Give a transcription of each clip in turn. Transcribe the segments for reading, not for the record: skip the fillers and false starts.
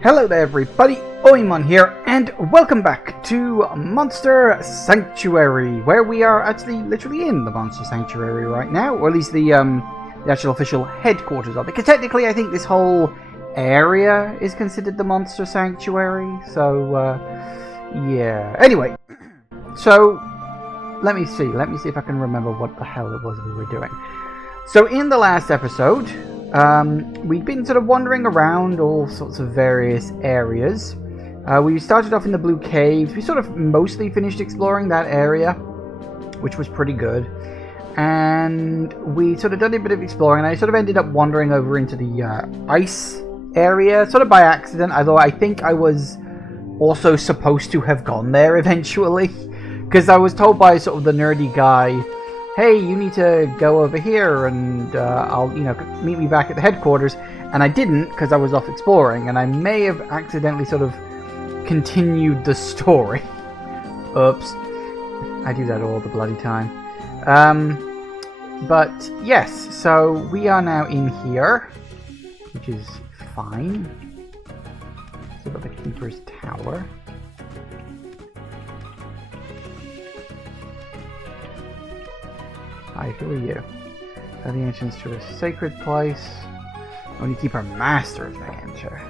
Hello there everybody, Oimon here, and welcome back to Monster Sanctuary, where we are actually literally in the Monster Sanctuary right now, or at least the actual official headquarters of it, because technically I think this whole area is considered the Monster Sanctuary, so yeah. Anyway, so let me see if I can remember what the hell it was we were doing. So in the last episode, we'd been sort of wandering around all sorts of various areas. We started off in the Blue Caves. We sort of mostly finished exploring that area, which was pretty good. And we sort of done a bit of exploring, and I sort of ended up wandering over into the ice area, sort of by accident, although I think I was also supposed to have gone there eventually, because I was told by sort of the nerdy guy, hey, you need to go over here and I'll, meet me back at the headquarters. And I didn't, because I was off exploring, and I may have accidentally sort of continued the story. Oops. I do that all the bloody time. But yes, so we are now in here, which is fine. So we've got the Keeper's Tower. Hi, who are you? At the entrance to a sacred place. Only Keeper Masters may enter.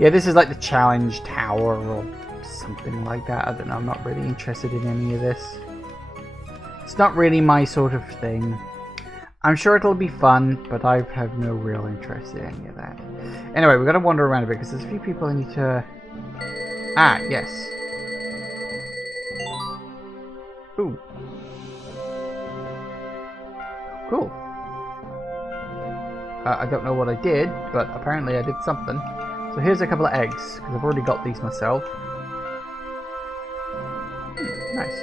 Yeah, this is like the challenge tower or something like that. I don't know, I'm not really interested in any of this. It's not really my sort of thing. I'm sure it'll be fun, but I have no real interest in any of that. Anyway, we've got to wander around a bit because there's a few people I need to... Ah, yes. Ooh. Cool. I don't know what I did, but apparently I did something. So here's a couple of eggs, because I've already got these myself. Nice.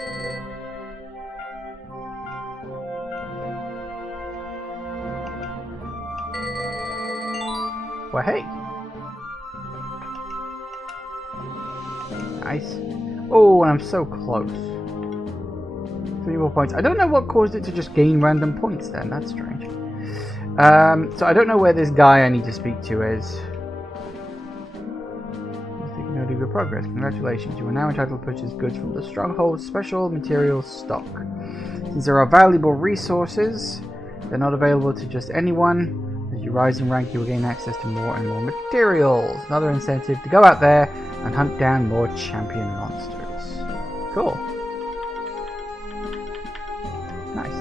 Well, hey. Nice. Oh, and I'm so close. 3 more points. I don't know what caused it to just gain random points then. That's strange. So I don't know where this guy I need to speak to is. You're taking no degree of progress. Congratulations. You are now entitled to purchase goods from the Stronghold's special materials stock. Since there are valuable resources, they're not available to just anyone. As you rise in rank, you will gain access to more and more materials. Another incentive to go out there and hunt down more champion monsters. Cool. Nice.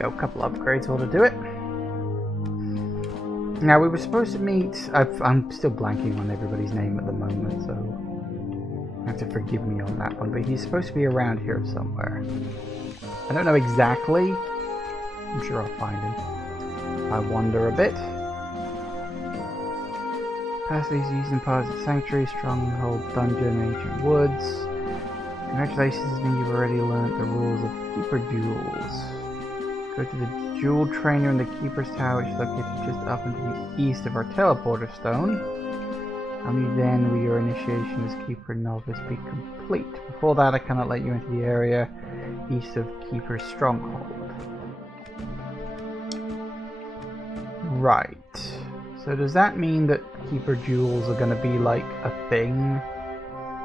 A couple upgrades ought to do it. Now we were supposed to meet... I'm still blanking on everybody's name at the moment, so you have to forgive me on that one, but he's supposed to be around here somewhere. I don't know exactly. I'm sure I'll find him. I wander a bit. Past these using parts of Sanctuary, Stronghold, Dungeon, Ancient Woods. Congratulations, you've already learned the rules of Keeper Duels. Go to the Jewel Trainer in the Keeper's Tower, which is located just up and to the east of our Teleporter Stone. Only then will your initiation as Keeper Novice be complete. Before that, I cannot let you into the area east of Keeper's Stronghold. Right. So does that mean that Keeper Jewels are going to be like a thing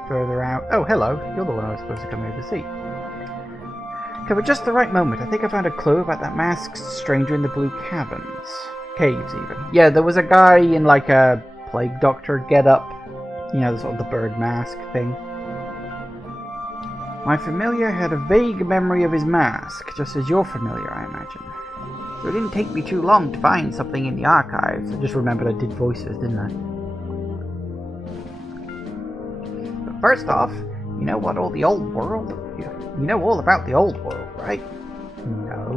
further out? Oh, hello. You're the one I was supposed to come here to see. Okay, but just the right moment. I think I found a clue about that masked stranger in the blue caverns. Caves, even. Yeah, there was a guy in like a plague doctor get-up. You know, sort of the bird mask thing. My familiar had a vague memory of his mask, just as your familiar, I imagine. So it didn't take me too long to find something in the archives. I just remembered I did voices, didn't I? But first off, you know what all the old world... You know all about the old world, right? No.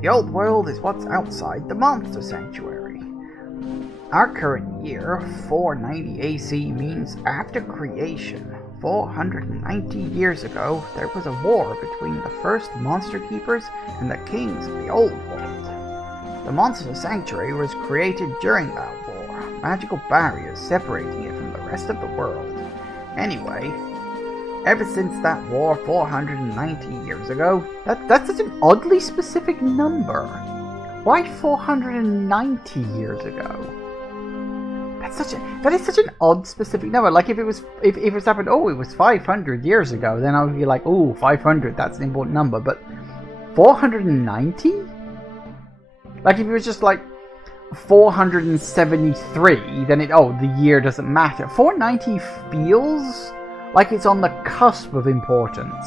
The old world is what's outside the Monster Sanctuary. Our current year, 490 AC, means after creation. 490 years ago, there was a war between the first Monster Keepers and the kings of the old world. The Monster Sanctuary was created during that war, magical barriers separating it from the rest of the world. Anyway, ever since that war 490 years ago, that's such an oddly specific number. Why 490 years ago? That is such an odd specific number. Like if it's happened, oh, it was 500 years ago, then I would be like, oh, 500, that's an important number. But 490? Like if it was just like 473, then the year doesn't matter. 490 feels like it's on the cusp of importance.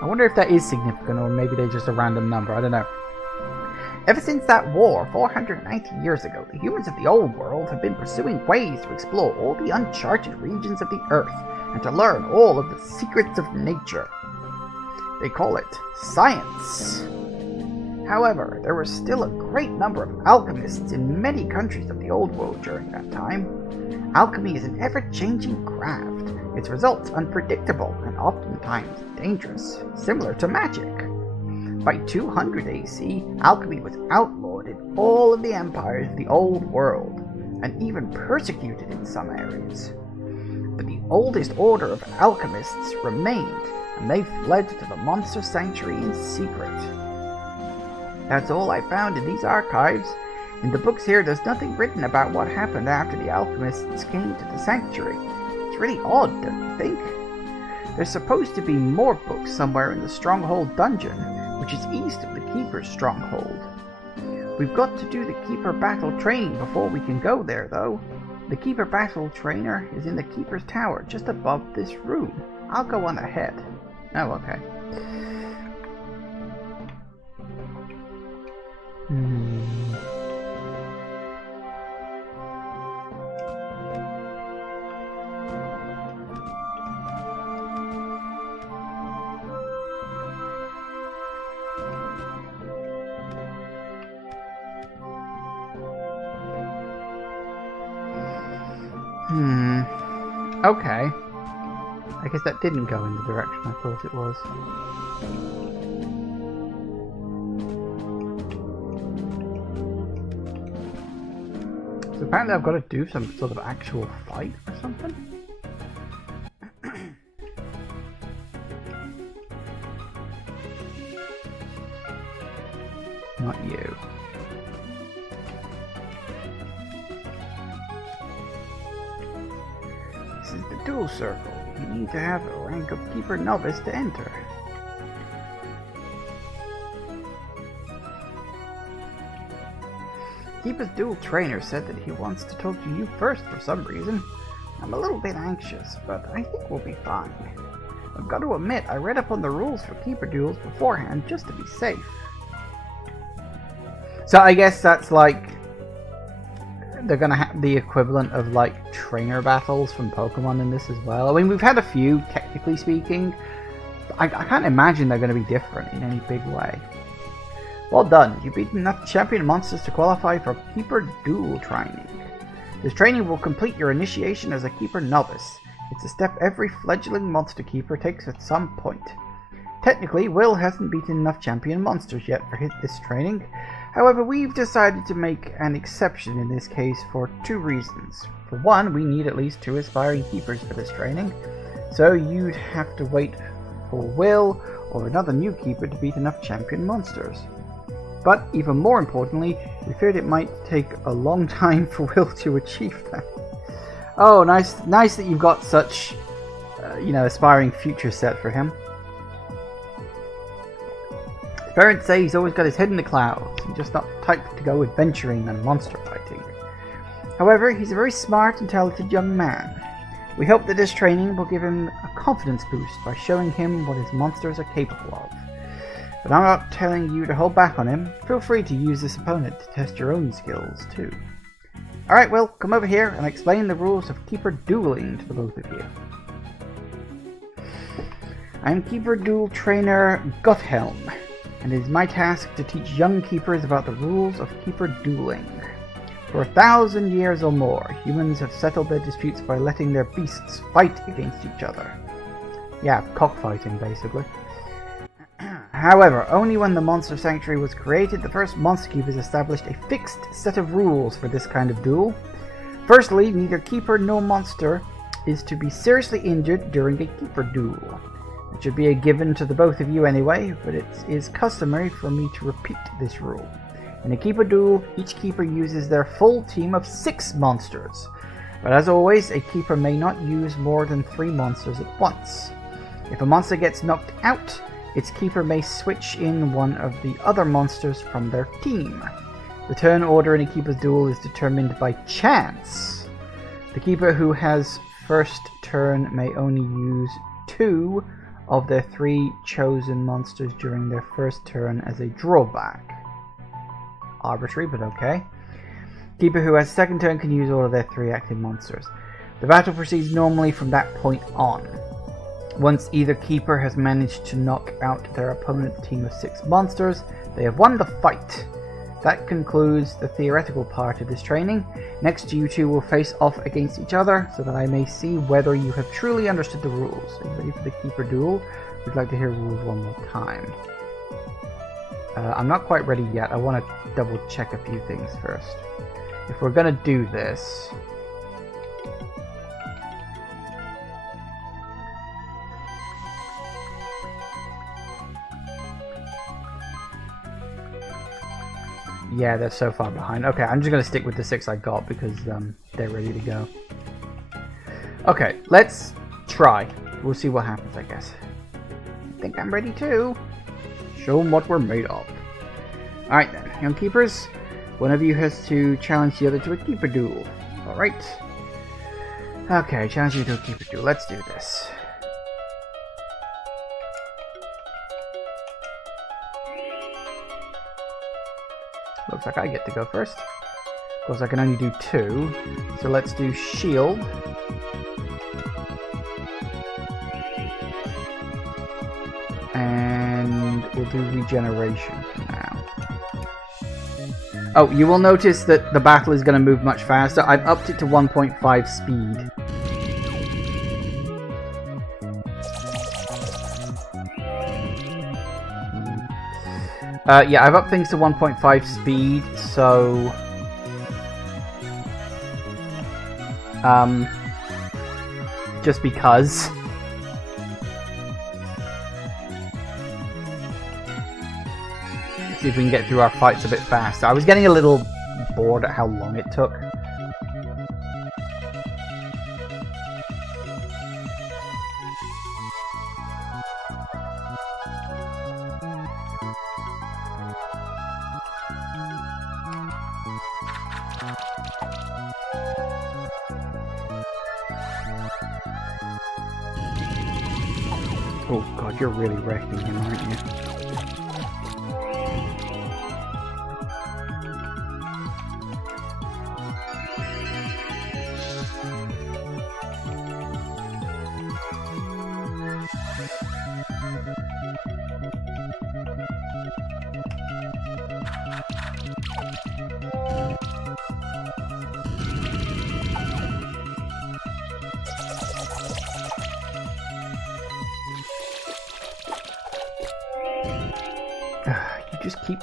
I wonder if that is significant, or maybe they're just a random number. I don't know. Ever since that war 490 years ago, the humans of the old world have been pursuing ways to explore all the uncharted regions of the earth and to learn all of the secrets of nature. They call it science. However, there were still a great number of alchemists in many countries of the old world during that time. Alchemy is an ever-changing craft, its results unpredictable and oftentimes dangerous, similar to magic. By 200 AC, alchemy was outlawed in all of the empires of the old world, and even persecuted in some areas. But the oldest order of alchemists remained, and they fled to the Monster Sanctuary in secret. That's all I found in these archives. In the books here, there's nothing written about what happened after the alchemists came to the sanctuary. It's really odd, don't you think? There's supposed to be more books somewhere in the Stronghold dungeon, which is east of the Keeper's stronghold. We've got to do the Keeper battle training before we can go there, though. The Keeper battle trainer is in the Keeper's tower, just above this room. I'll go on ahead. Oh, okay. Okay. I guess that didn't go in the direction I thought it was. So apparently I've got to do some sort of actual fight or something? Not you. This is the duel circle. You need to have a rank of Keeper Novice to enter. Keeper's dual trainer said that he wants to talk to you first for some reason. I'm a little bit anxious, but I think we'll be fine. I've got to admit, I read up on the rules for Keeper duels beforehand just to be safe. So I guess that's like... they're gonna have the equivalent of like trainer battles from Pokemon in this as well. I mean, we've had a few, technically speaking. I can't imagine they're going to be different in any big way. Well done, you've beaten enough champion monsters to qualify for Keeper Duel training. This training will complete your initiation as a Keeper Novice. It's a step every fledgling monster keeper takes at some point. Technically, Will hasn't beaten enough champion monsters yet for this training. However, we've decided to make an exception in this case for two reasons. For one, we need at least 2 aspiring keepers for this training, so you'd have to wait for Will or another new keeper to beat enough champion monsters. But even more importantly, we feared it might take a long time for Will to achieve that. Oh, nice that you've got such, aspiring future set for him. Parents say he's always got his head in the clouds and just not the type to go adventuring and monster fighting. However, he's a very smart and talented young man. We hope that this training will give him a confidence boost by showing him what his monsters are capable of. But I'm not telling you to hold back on him. Feel free to use this opponent to test your own skills too. Alright, well, come over here and explain the rules of Keeper dueling to the both of you. I'm Keeper Duel Trainer Guthelm, and it is my task to teach young keepers about the rules of Keeper dueling. For 1,000 years or more, humans have settled their disputes by letting their beasts fight against each other. Yeah, cockfighting, basically. However, only when the Monster Sanctuary was created, the first Monster Keepers established a fixed set of rules for this kind of duel. Firstly, neither keeper nor monster is to be seriously injured during a keeper duel. It should be a given to the both of you anyway, but it is customary for me to repeat this rule. In a keeper duel, each keeper uses their full team of 6 monsters. But as always, a keeper may not use more than 3 monsters at once. If a monster gets knocked out, its keeper may switch in one of the other monsters from their team. The turn order in a keeper's duel is determined by chance. The keeper who has first turn may only use 2 of their 3 chosen monsters during their first turn as a drawback. Arbitrary, but okay. Keeper who has second turn can use all of their 3 active monsters. The battle proceeds normally from that point on. Once either keeper has managed to knock out their opponent's team of 6 monsters, they have won the fight. That concludes the theoretical part of this training. Next, you two will face off against each other so that I may see whether you have truly understood the rules. Are you ready for the keeper duel? We'd like to hear rules one more time. I'm not quite ready yet. I want to double check a few things first. If we're going to do this... Yeah, they're so far behind. Okay, I'm just going to stick with the 6 I got because they're ready to go. Okay, let's try. We'll see what happens, I guess. I think I'm ready too. Show them what we're made of. Alright then, young keepers. One of you has to challenge the other to a keeper duel. Alright. Okay, challenge you to a keeper duel. Let's do this. Looks like I get to go first. Of course, I can only do 2. So let's do shield. And we'll do regeneration for now. Oh, you will notice that the battle is going to move much faster. I've upped it to 1.5 speed. Yeah, I've upped things to 1.5 speed, so... just because. Let's see if we can get through our fights a bit faster. I was getting a little bored at how long it took. Oh god, you're really wrecking him, aren't you? You just keep...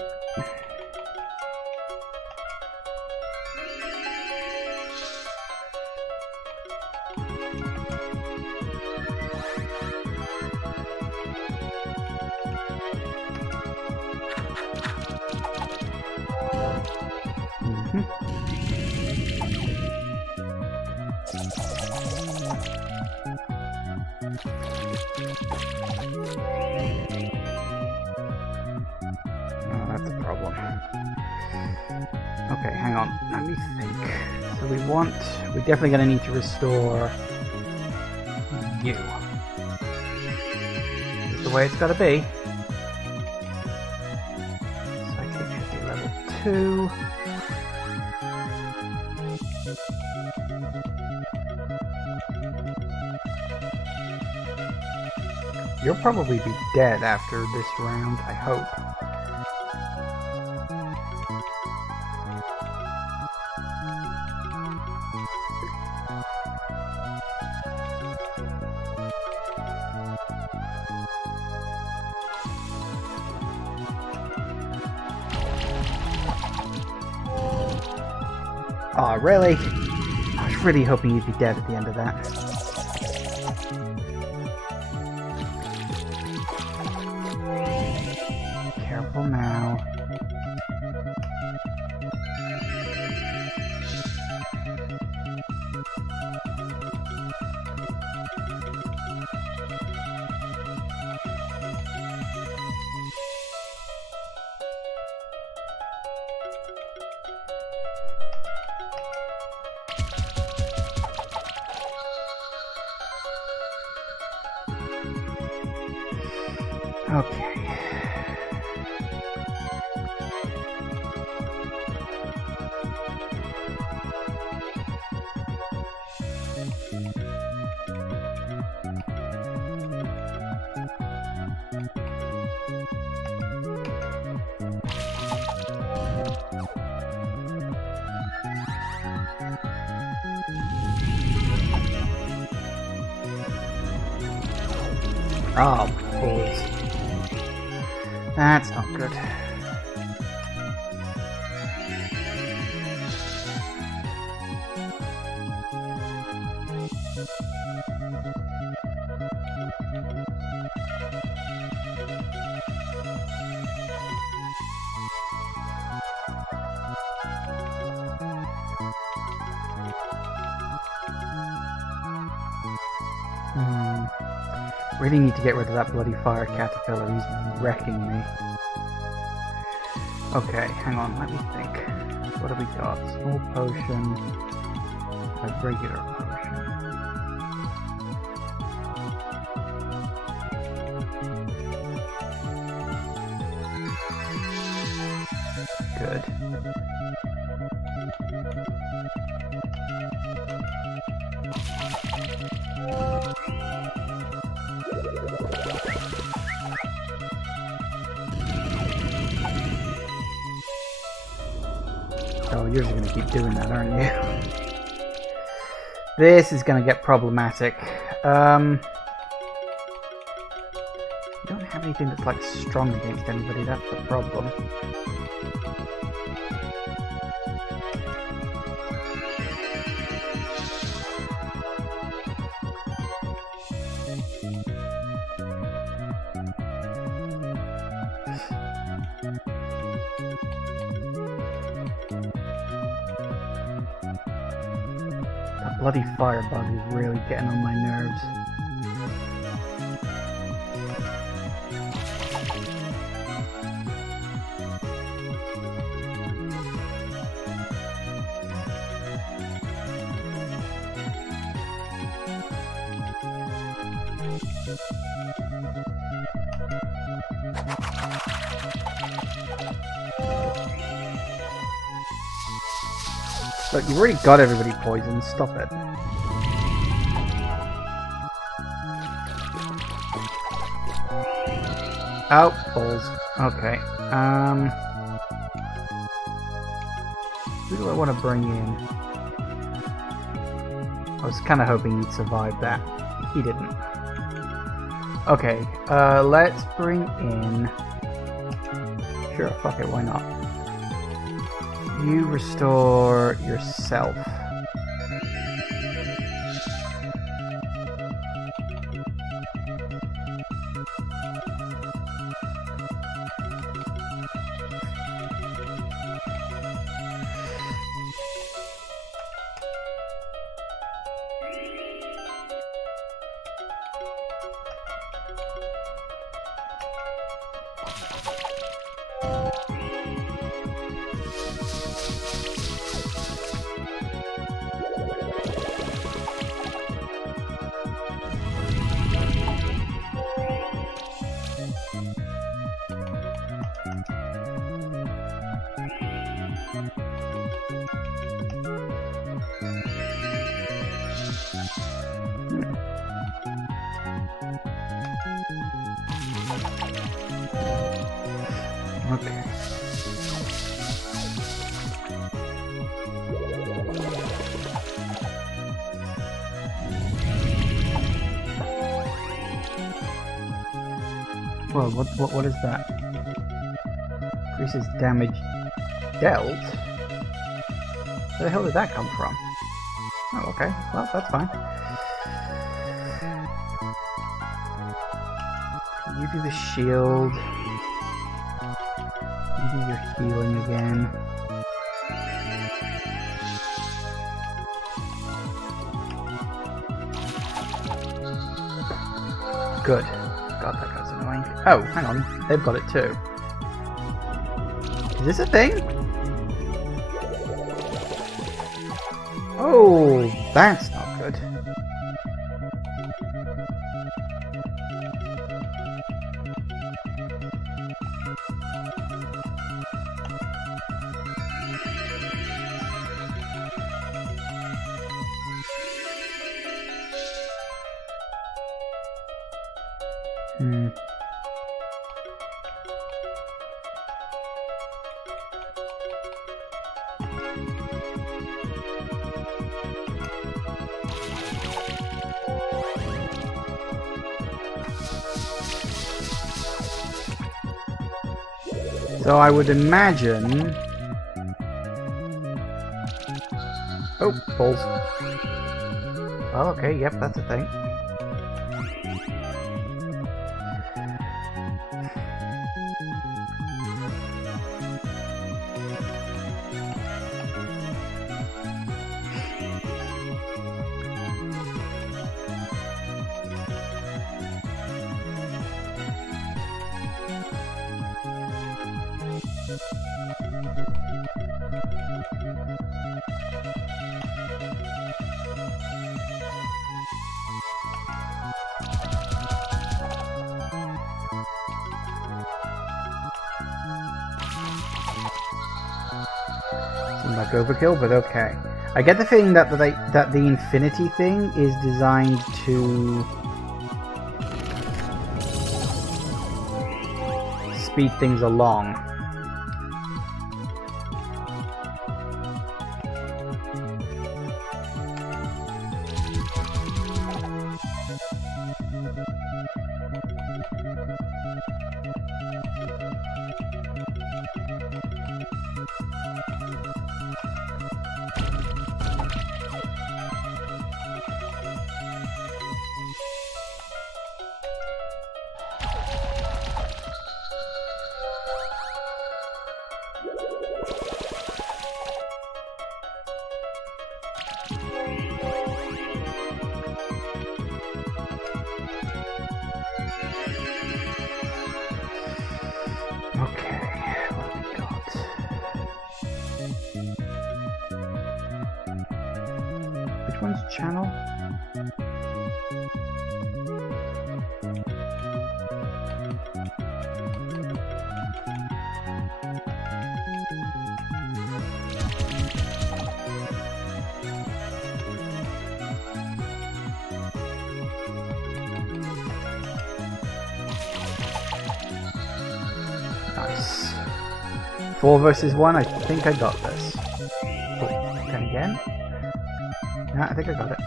Okay, hang on. Let me think. So we're definitely going to need to restore you. This is the way it's got to be. Psychic should be level 2. You'll probably be dead after this round, I hope. Aw, really? I was really hoping you'd be dead at the end of that. Careful now. Okay. Oh, balls. That's not good. Really need to get rid of that bloody fire caterpillar. He's wrecking me. Okay, hang on, let me think. What have we got? Small potion. A regular potion. Good. Oh, you're just going to keep doing that, aren't you? This is going to get problematic. You don't have anything that's like strong against anybody, that's the problem. That bloody firebug is really getting on my nerves. Look, you've already got everybody poisoned, stop it. Oh, balls. Okay. Who do I want to bring in? I was kind of hoping he'd survive that. He didn't. Okay, let's bring in... Sure, fuck it, why not? You restore yourself. Okay. Well, what is that? Increases damage dealt? Where the hell did that come from? Oh, okay. Well, that's fine. You do the shield. You do your healing again. Good. God, that guy's annoying. Oh, hang on. They've got it too. Is this a thing? Oh, that's not good. So I would imagine... Oh, balls. Oh, okay, yep, that's a thing. Like overkill, but okay. I get the feeling that the infinity thing is designed to speed things along. Which one's channel? Nice. 4 versus 1, I think I got this. Oh, can again? Yeah, I think I got it.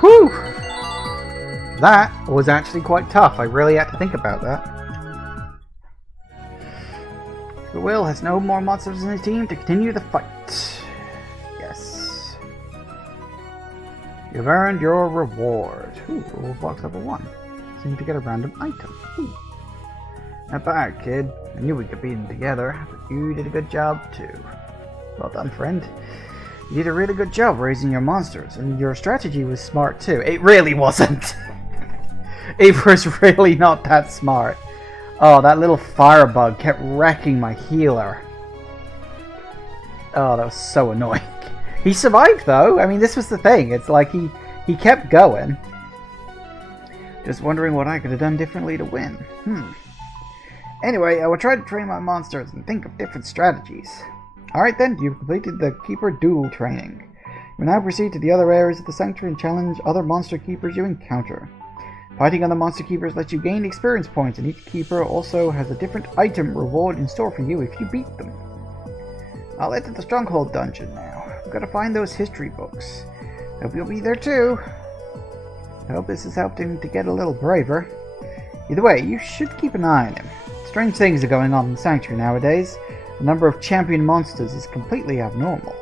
Whew! That was actually quite tough. I really had to think about that. But Will has no more monsters in his team to continue the fight. Yes. You've earned your reward. Ooh, reward box level 1. Seem to get a random item. Ooh. Not bad, kid. I knew we could beat them together, but you did a good job too. Well done, friend. You did a really good job raising your monsters, and your strategy was smart too. It really wasn't. It was really not that smart. Oh, that little firebug kept wrecking my healer. Oh, that was so annoying. He survived though. I mean, this was the thing. It's like he kept going. Just wondering what I could have done differently to win. Anyway, I will try to train my monsters and think of different strategies. Alright then, you've completed the Keeper Duel training. You now proceed to the other areas of the Sanctuary and challenge other Monster Keepers you encounter. Fighting other Monster Keepers lets you gain experience points, and each Keeper also has a different item reward in store for you if you beat them. I'll enter the Stronghold dungeon now. I've got to find those history books. Hope you'll be there too. I hope this has helped him to get a little braver. Either way, you should keep an eye on him. Strange things are going on in the Sanctuary nowadays. The number of champion monsters is completely abnormal.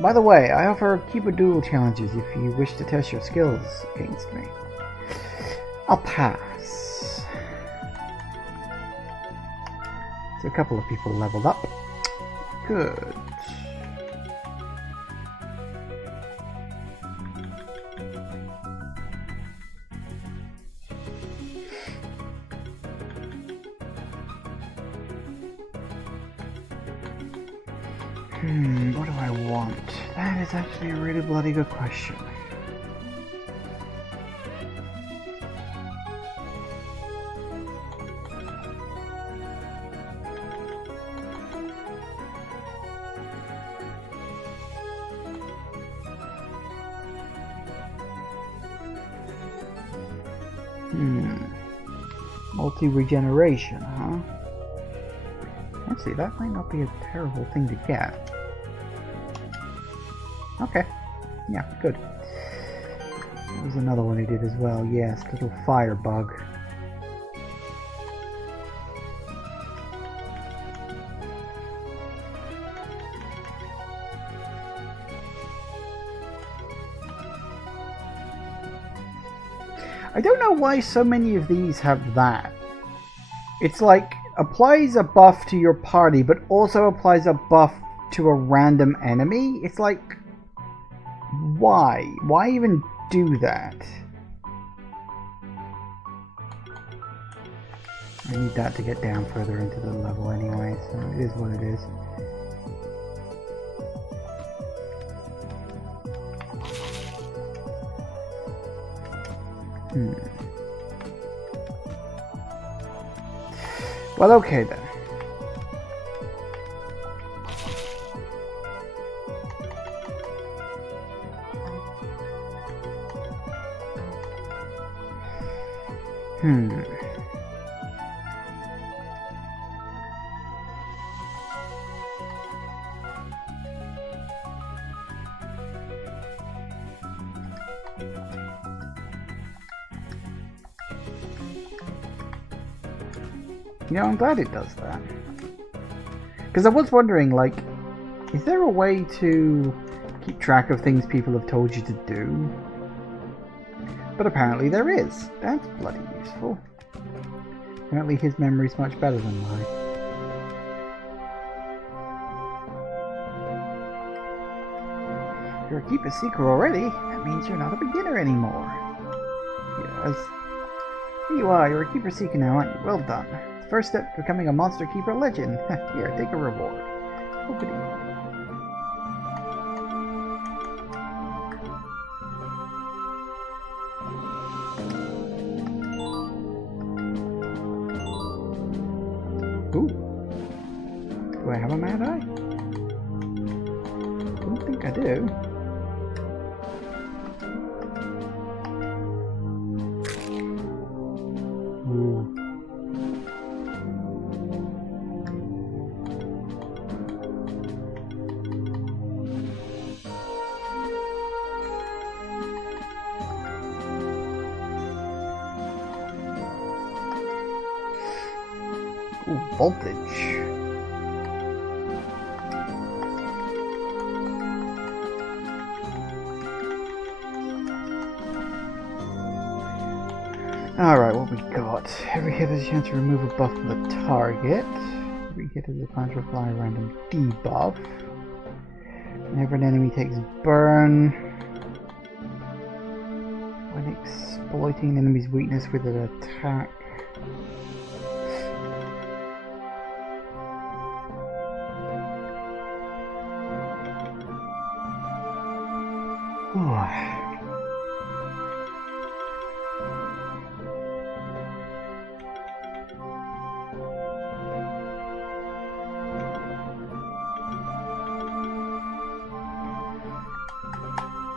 By the way, I offer Keeper Duel challenges if you wish to test your skills against me. I'll pass. So a couple of people leveled up. Good. What do I want? That is actually a really bloody good question. Multi-regeneration, huh? Actually, that might not be a terrible thing to get. Okay. Yeah, good. There was another one he did as well. Yes, little fire bug. I don't know why so many of these have that. It's like, applies a buff to your party, but also applies a buff to a random enemy? It's like, why? Why even do that? I need that to get down further into the level anyway, so it is what it is. Well, okay then. You know, I'm glad it does that. Because I was wondering, like, is there a way to keep track of things people have told you to do? But apparently there is. That's bloody useful. Apparently his memory's much better than mine. If you're a Keeper Seeker already, that means you're not a beginner anymore. Yes. Here you are, you're a Keeper Seeker now, aren't you? Well done. First step to becoming a Monster Keeper legend. Here, take a reward. Opening. Ooh. Do I have a Mad Eye? Don't think I do. Ooh. Voltage. Alright, what we got? Every hit has a chance to remove a buff from the target. Every hit has a chance to apply a random debuff. Whenever an enemy takes burn. When exploiting an enemy's weakness with an attack.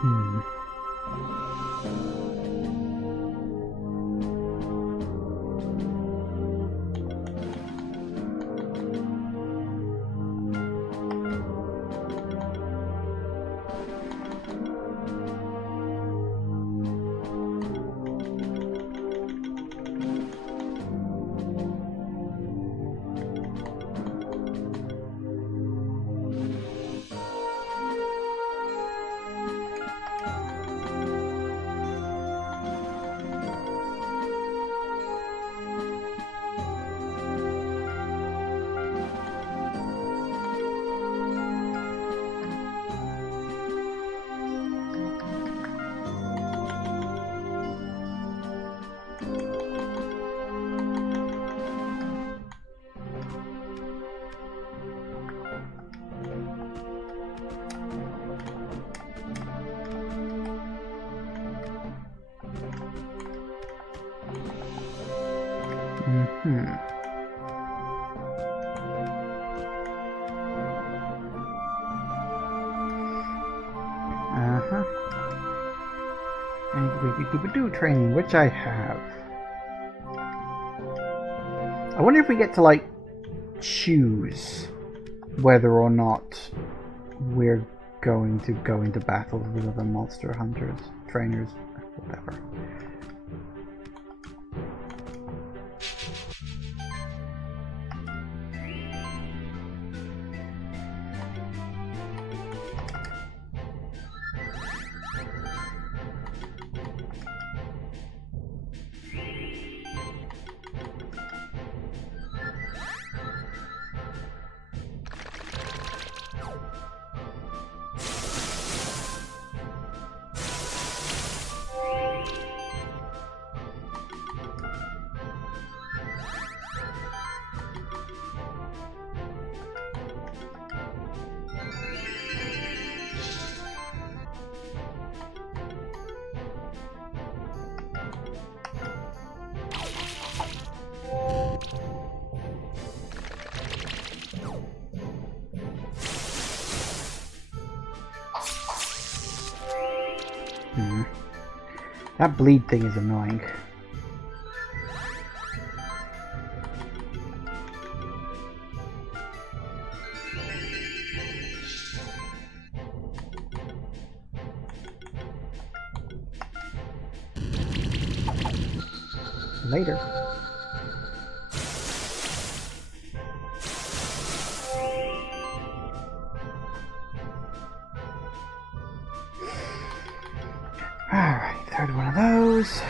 Hmm. Mm-hmm. Uh-huh. And do training, which I have. I wonder if we get to, like, choose whether or not we're going to go into battles with other monster hunters, trainers, whatever. That bleed thing is annoying. Later. Alright, third one of those.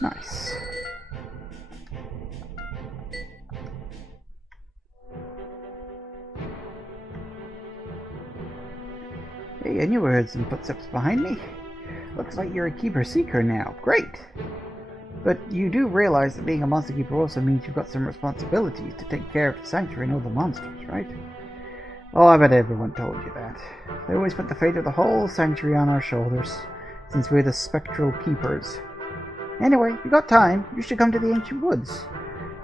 Nice. Hey, I knew I heard some footsteps behind me. Looks like you're a keeper seeker now. Great. But you do realize that being a monster keeper also means you've got some responsibilities to take care of the sanctuary and all the monsters, right? Oh, I bet everyone told you that. They always put the fate of the whole sanctuary on our shoulders, since we're the spectral keepers. Anyway, you got time, you should come to the ancient woods.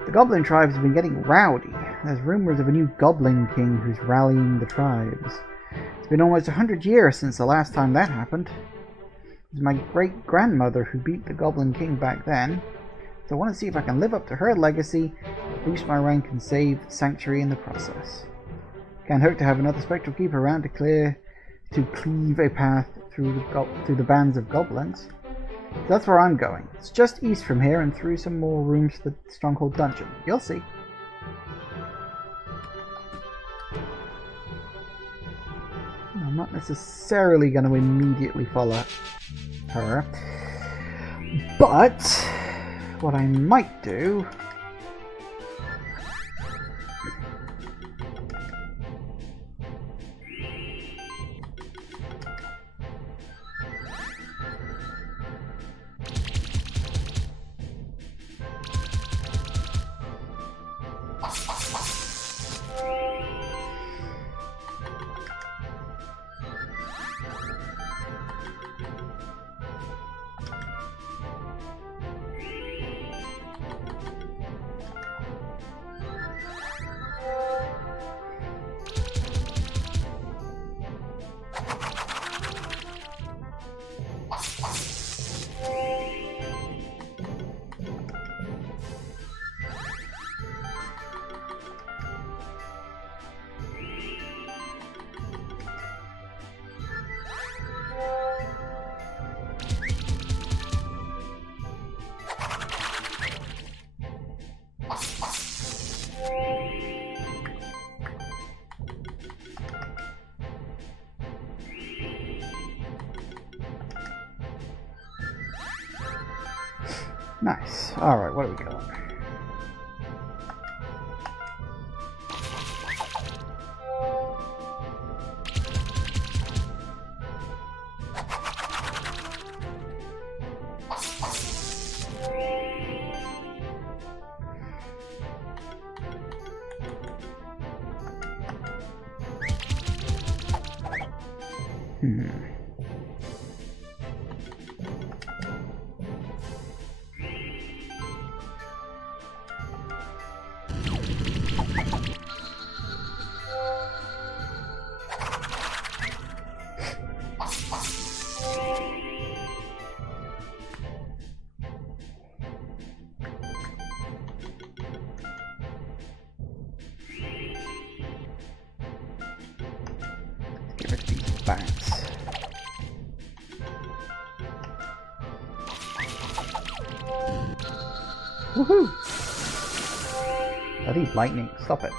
The goblin tribes have been getting rowdy. There's rumors of a new goblin king who's rallying the tribes. It's been almost 100 years since the last time that happened. It was my great-grandmother who beat the goblin king back then, so I want to see if I can live up to her legacy, boost my rank and save Sanctuary in the process. Can't hurt to have another spectral keeper around to cleave a path through the bands of goblins. So that's where I'm going. It's just east from here and through some more rooms to the Stronghold dungeon. You'll see. I'm not necessarily going to immediately follow her, but what I might do Nice. Alright, what do we got? Give it these bats. Woohoo! Bloody lightning, stop it.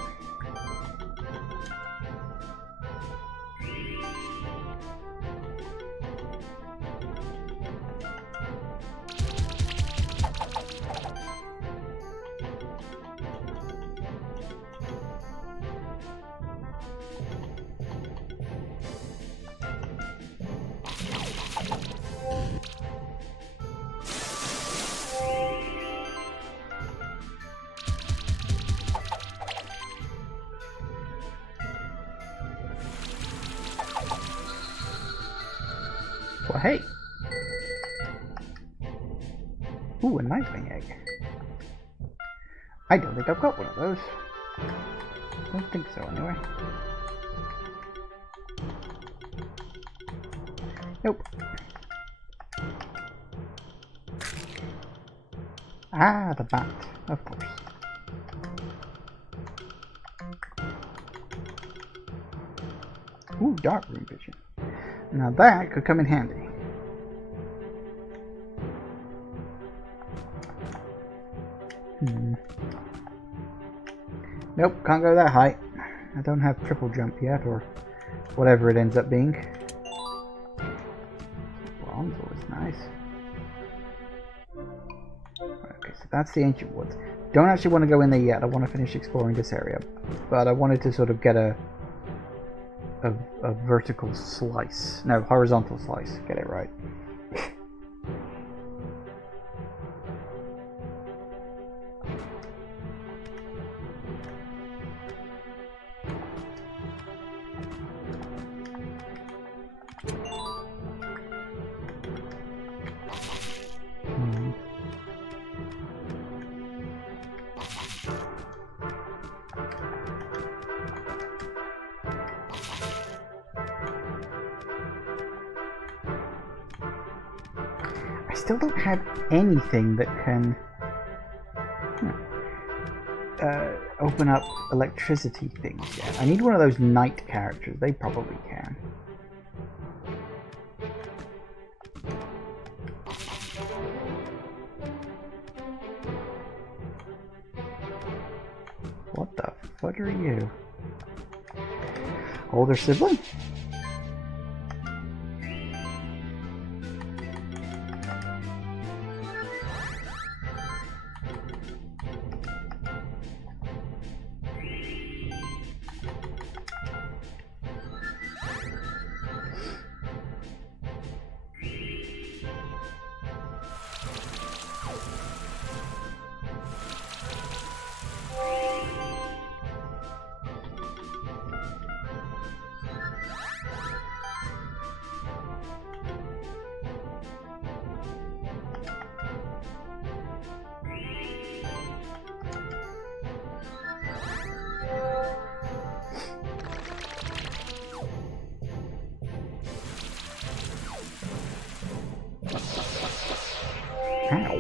Well, hey! Ooh, a nightwing egg. I don't think I've got one of those. Don't think so, anyway. Nope. Ah, the bat, of course. Ooh, dark room vision. Now that could come in handy. Nope, can't go that high. I don't have triple jump yet, or whatever it ends up being. Bronzor is nice. Okay, so that's the Ancient Woods. Don't actually want to go in there yet. I want to finish exploring this area, but I wanted to sort of get a vertical slice. No, horizontal slice. Get it right. still don't have anything that can open up electricity things yet. I need one of those knight characters. They probably can. What the fuck are you? Older sibling? Ow.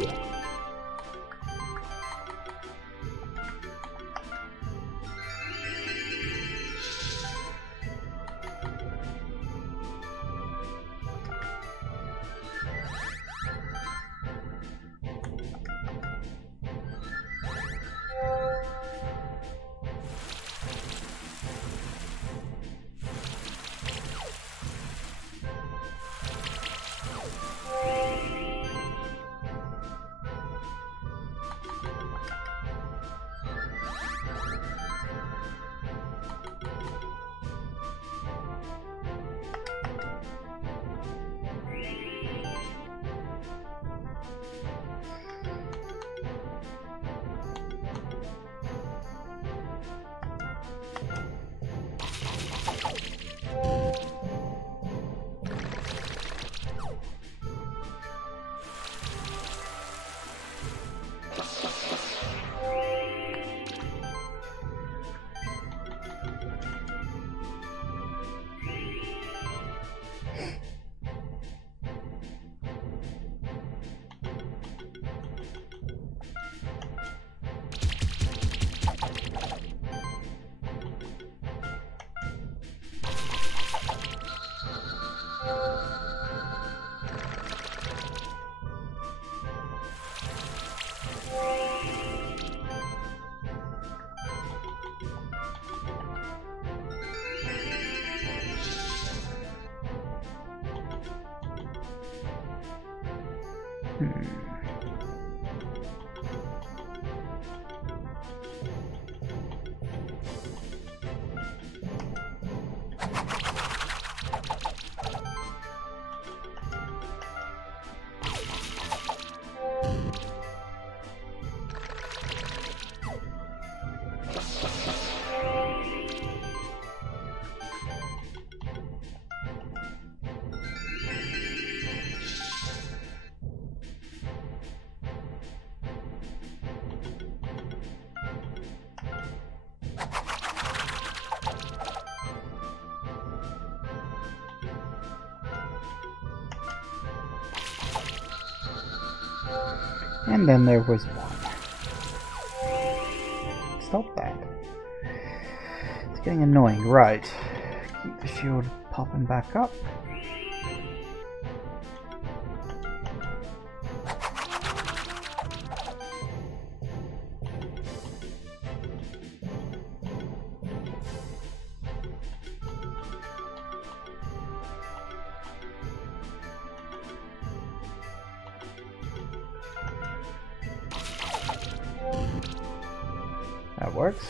And then there was one. Stop that. It's getting annoying. Right. Keep the shield popping back up. That works.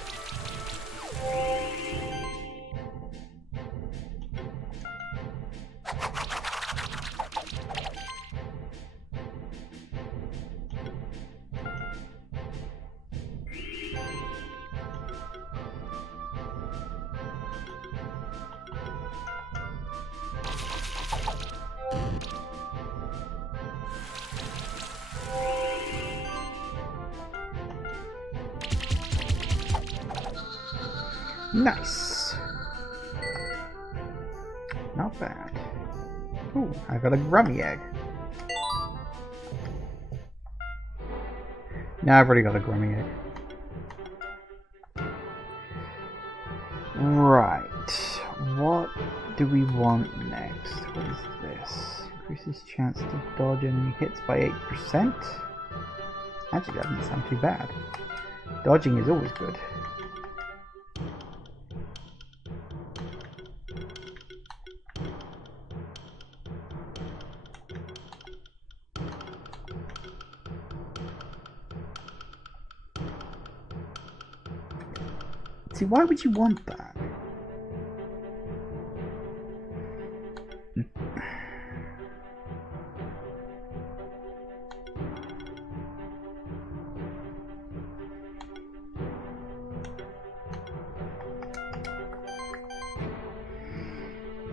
Nice. Not bad. Ooh, I got a Grummy egg. Nah, I've already got a Grummy egg. Right. What do we want next? What is this? Increases chance to dodge enemy hits by 8%. Actually, that doesn't sound too bad. Dodging is always good. See, why would you want that?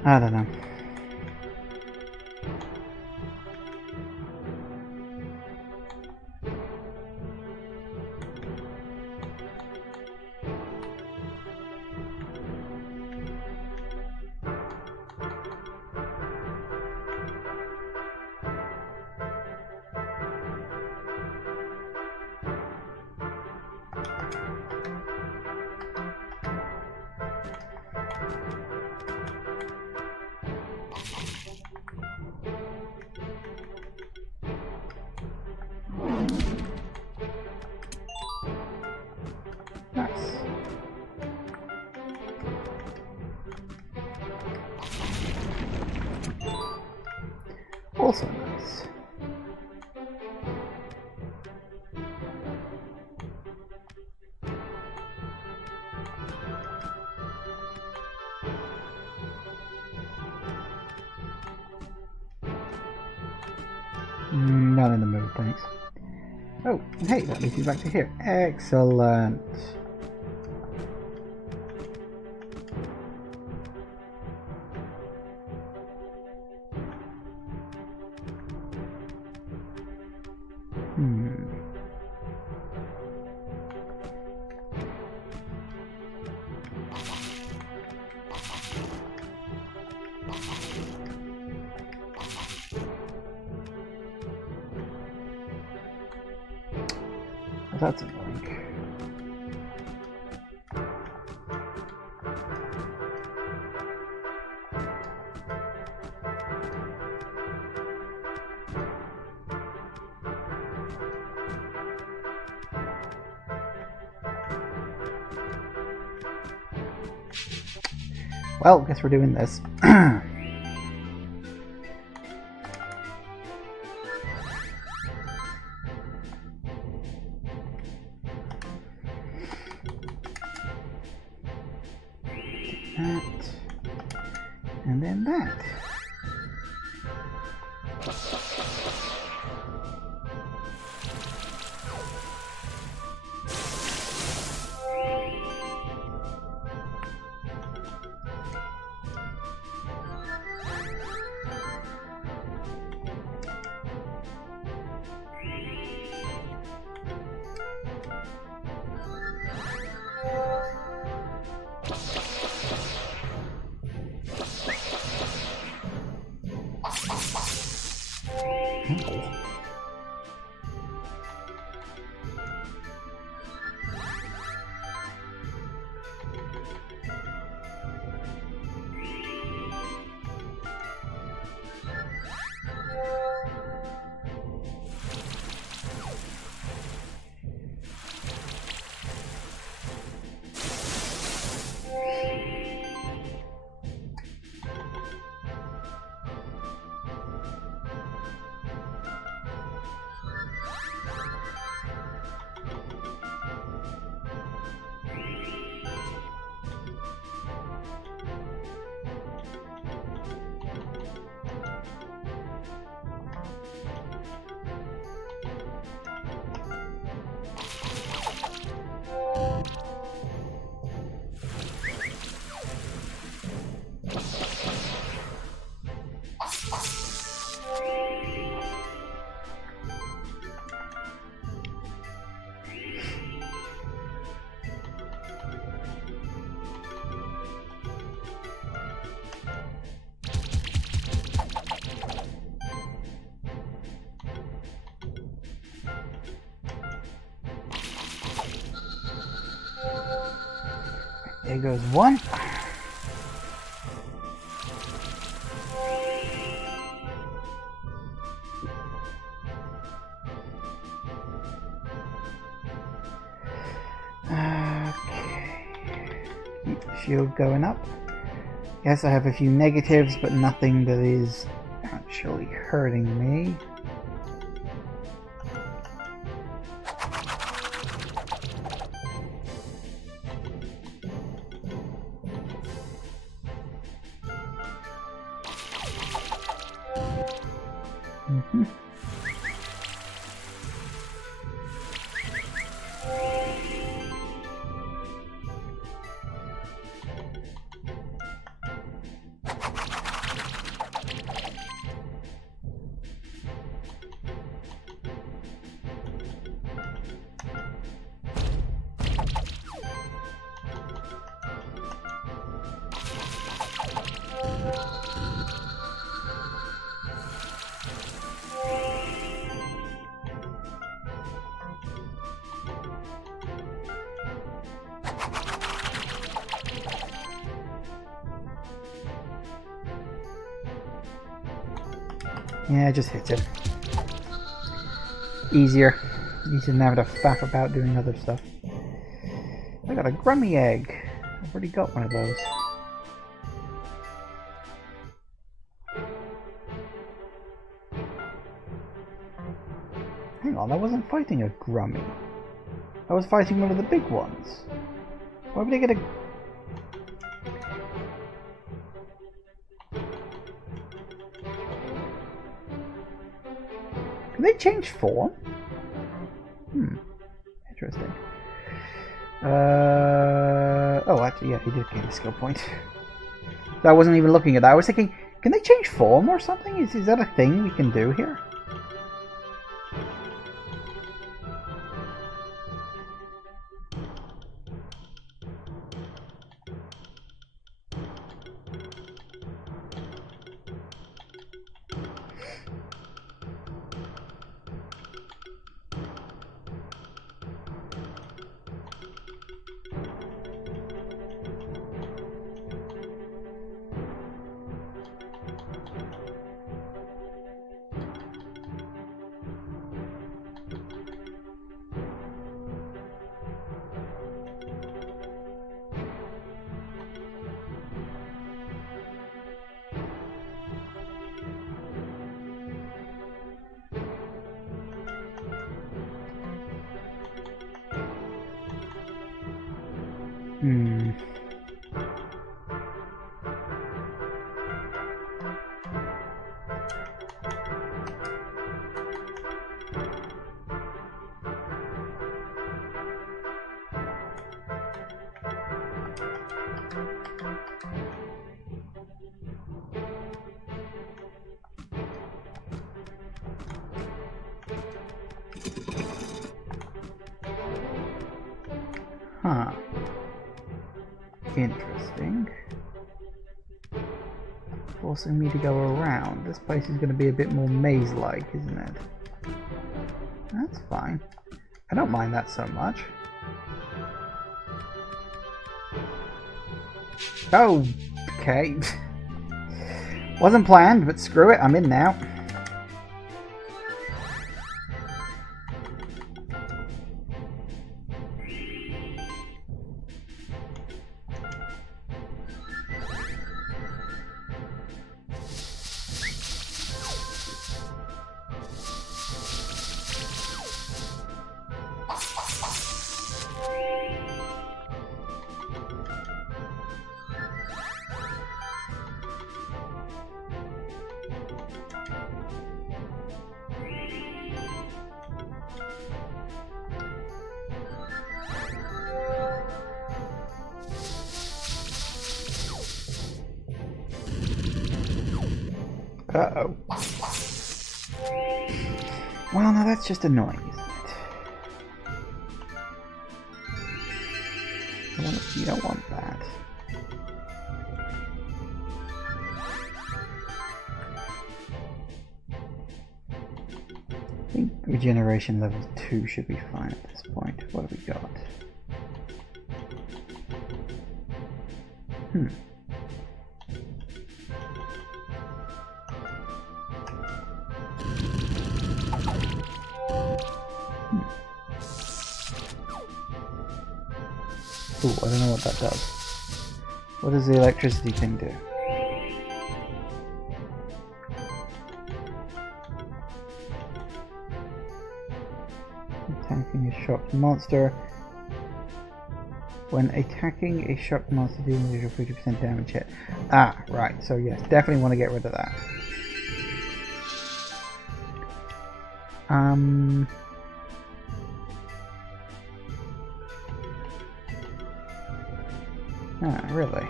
I don't know. Nice. Also nice. Not in the mood, thanks. Oh, hey, that leads me back to here. Excellent. That's annoying. Well, guess we're doing this. That, and then that. There goes one. Shield going up. Yes, I have a few negatives, but nothing that is actually hurting me. Yeah, just hit him. Easier. Easier than having to faff about doing other stuff. I got a Grummy egg. I've already got one of those. Hang on, I wasn't fighting a Grummy. I was fighting one of the big ones. Why would I get a... Can they change form? Interesting. Oh, actually, yeah, he did gain a skill point. So I wasn't even looking at that. I was thinking, can they change form or something? Is that a thing we can do here? Huh. Interesting. Forcing me to go around. This place is going to be a bit more maze-like, isn't it? That's fine. I don't mind that so much. Oh, okay. Wasn't planned, but screw it, I'm in now. Uh-oh. Well, now that's just annoying, isn't it? You don't want that. I think regeneration level 2 should be fine at this point. What have we got? Ooh, I don't know what that does. What does the electricity thing do? Attacking a shocked monster. When attacking a shocked monster, dealing usual 50% damage hit. Ah, right. So yes, definitely want to get rid of that. Ah, really?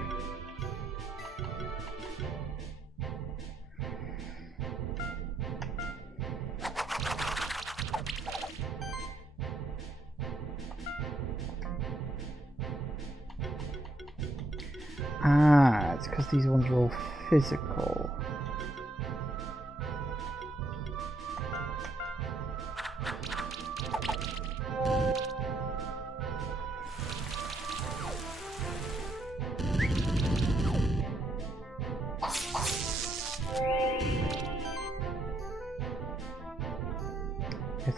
Ah, it's because these ones are all physical.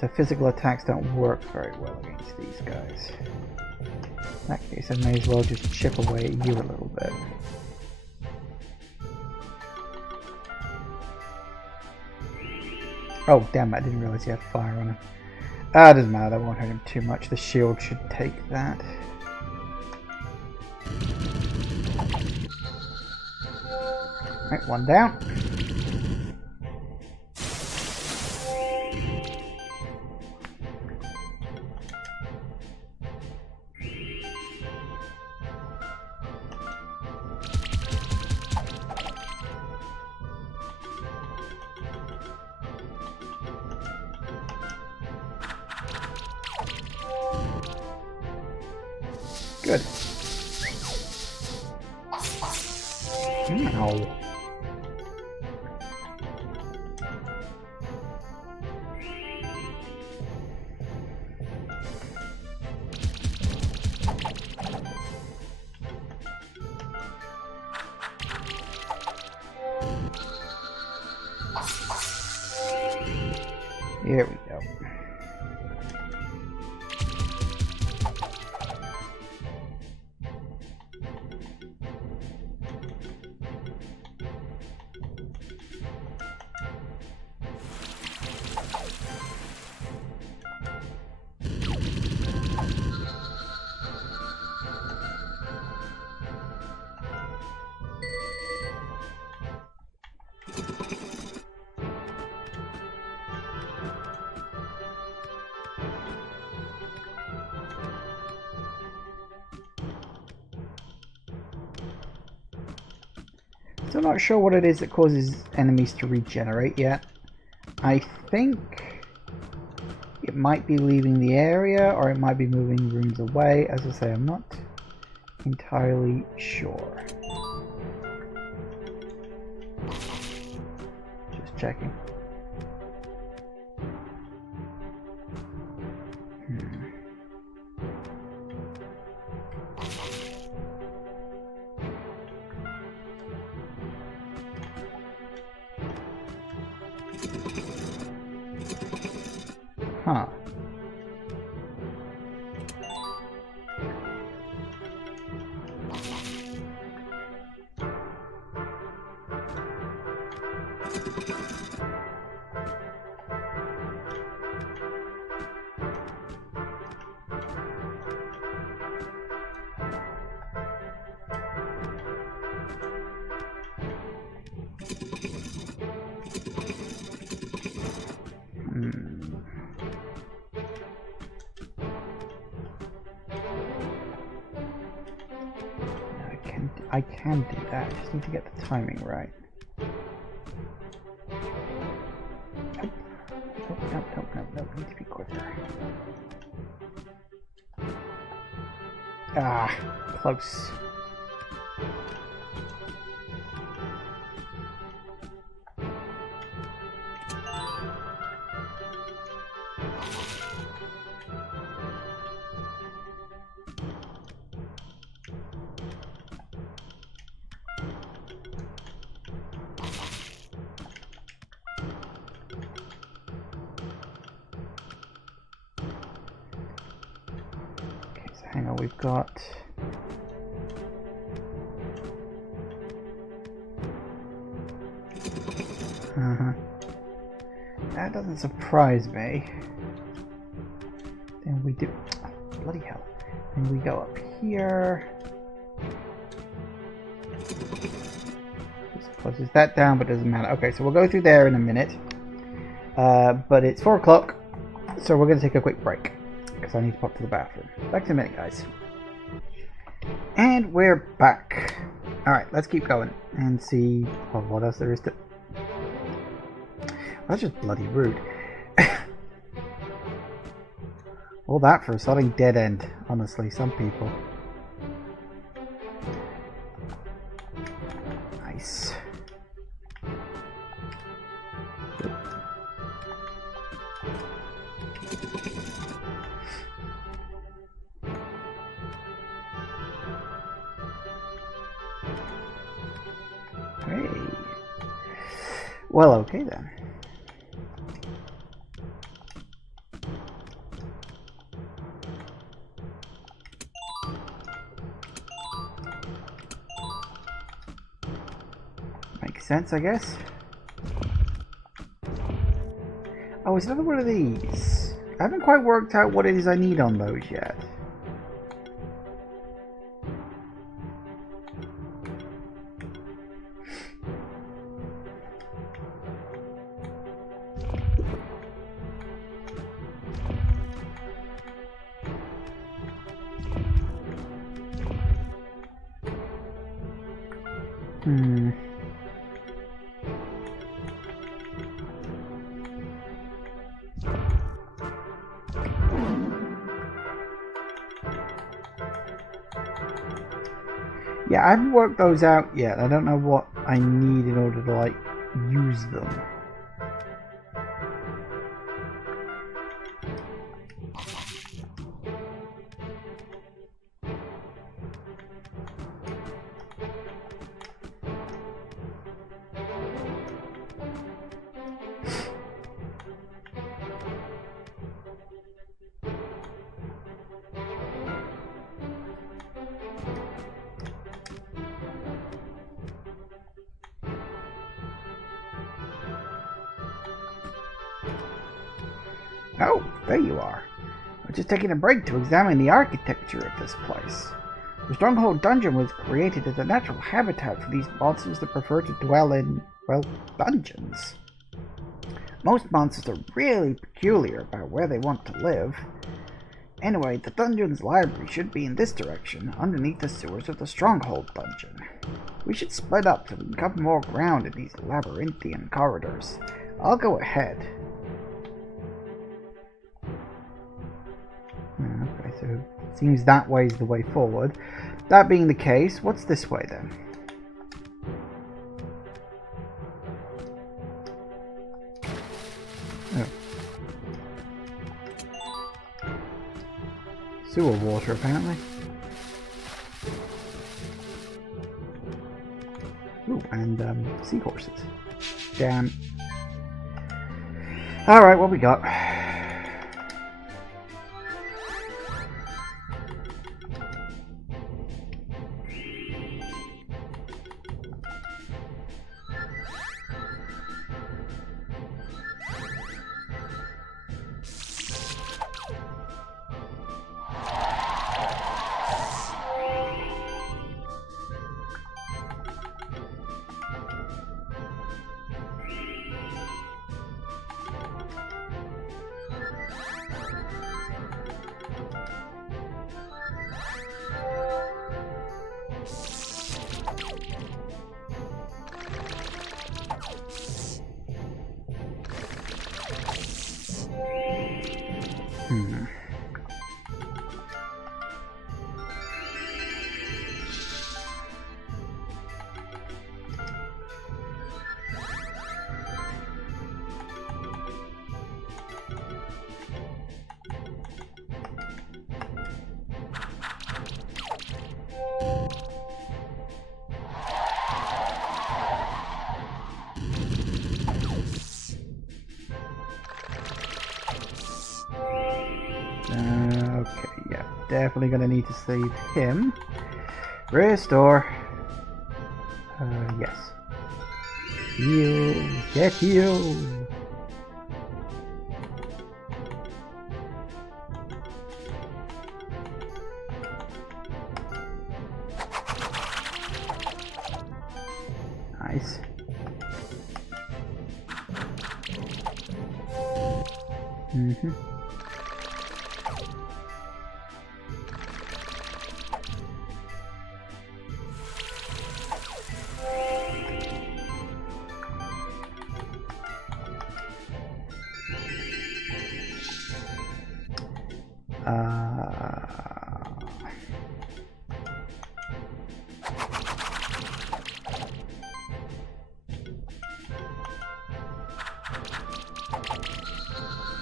So physical attacks don't work very well against these guys. In that case, I may as well just chip away at you a little bit. Oh, damn, I didn't realize he had fire on him. Ah, it doesn't matter, that won't hurt him too much. The shield should take that. Right, one down. Good. Ow. Here we go. Still not sure what it is that causes enemies to regenerate yet. I think it might be leaving the area, or it might be moving rooms away. As I say, I'm not entirely sure. Just checking. Huh. I can do that, I just need to get the timing right. Nope, need to be quicker. Ah, close. hang on, we've got... That doesn't surprise me. Then we do... Oh, bloody hell. Then we go up here. This closes that down, but it doesn't matter. Okay, so we'll go through there in a minute. But it's 4 o'clock, so we're going to take a quick break. Because I need to pop to the bathroom. Back in a minute, guys. And we're back. Alright, let's keep going and see what else there is to... That's just bloody rude. All that for a sodding dead end, honestly, some people. Nice. Hey. Well, okay then. Makes sense, I guess. Oh, it's another one of these. I haven't quite worked out what it is I need on those yet. Yeah, I haven't worked those out yet. I don't know what I need in order to, like, use them. Oh, there you are. I'm just taking a break to examine the architecture of this place. The Stronghold Dungeon was created as a natural habitat for these monsters that prefer to dwell in, well, dungeons. Most monsters are really peculiar about where they want to live. Anyway, the dungeon's library should be in this direction, underneath the sewers of the Stronghold Dungeon. We should split up so we can cover more ground in these labyrinthian corridors. I'll go ahead. Okay, so it seems that way's the way forward. That being the case, what's this way then? Oh. Sewer water, apparently. Ooh, and seahorses. Damn. Alright, what we got? definitely going to need to save him. Restore. Yes. Heal. Get healed. Nice. Mm-hmm.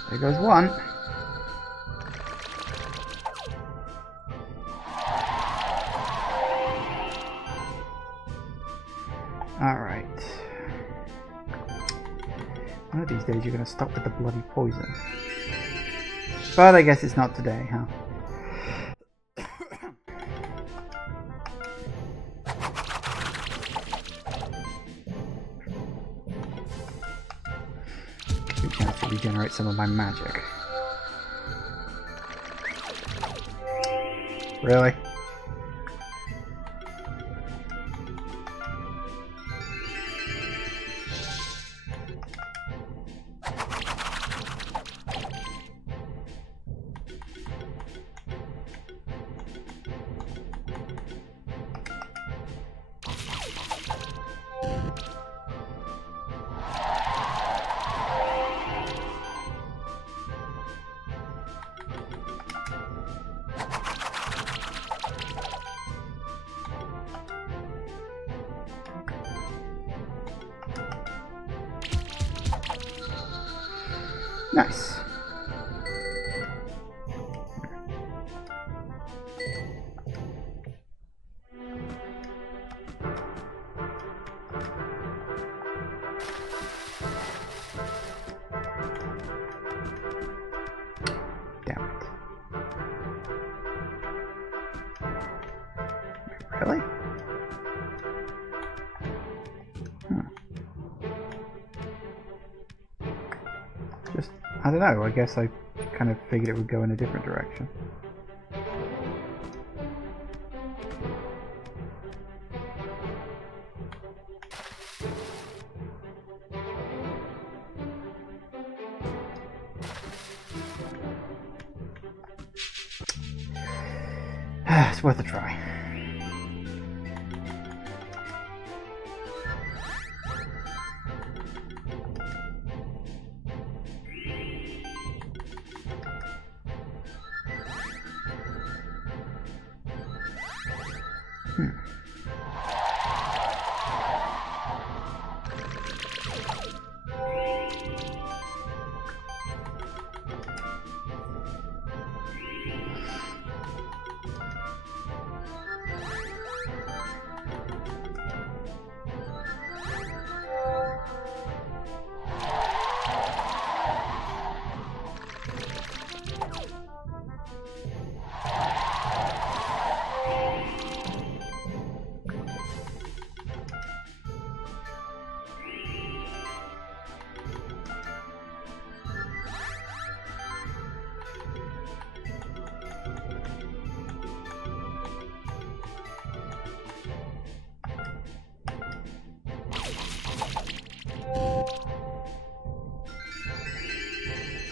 There goes one. Alright. One of these days you're going to stop with the bloody poison. But I guess it's not today, huh? Good chance to regenerate some of my magic. Really? Nice. Damn it. Really? Just, I don't know, I guess I kind of figured it would go in a different direction. It's worth a try.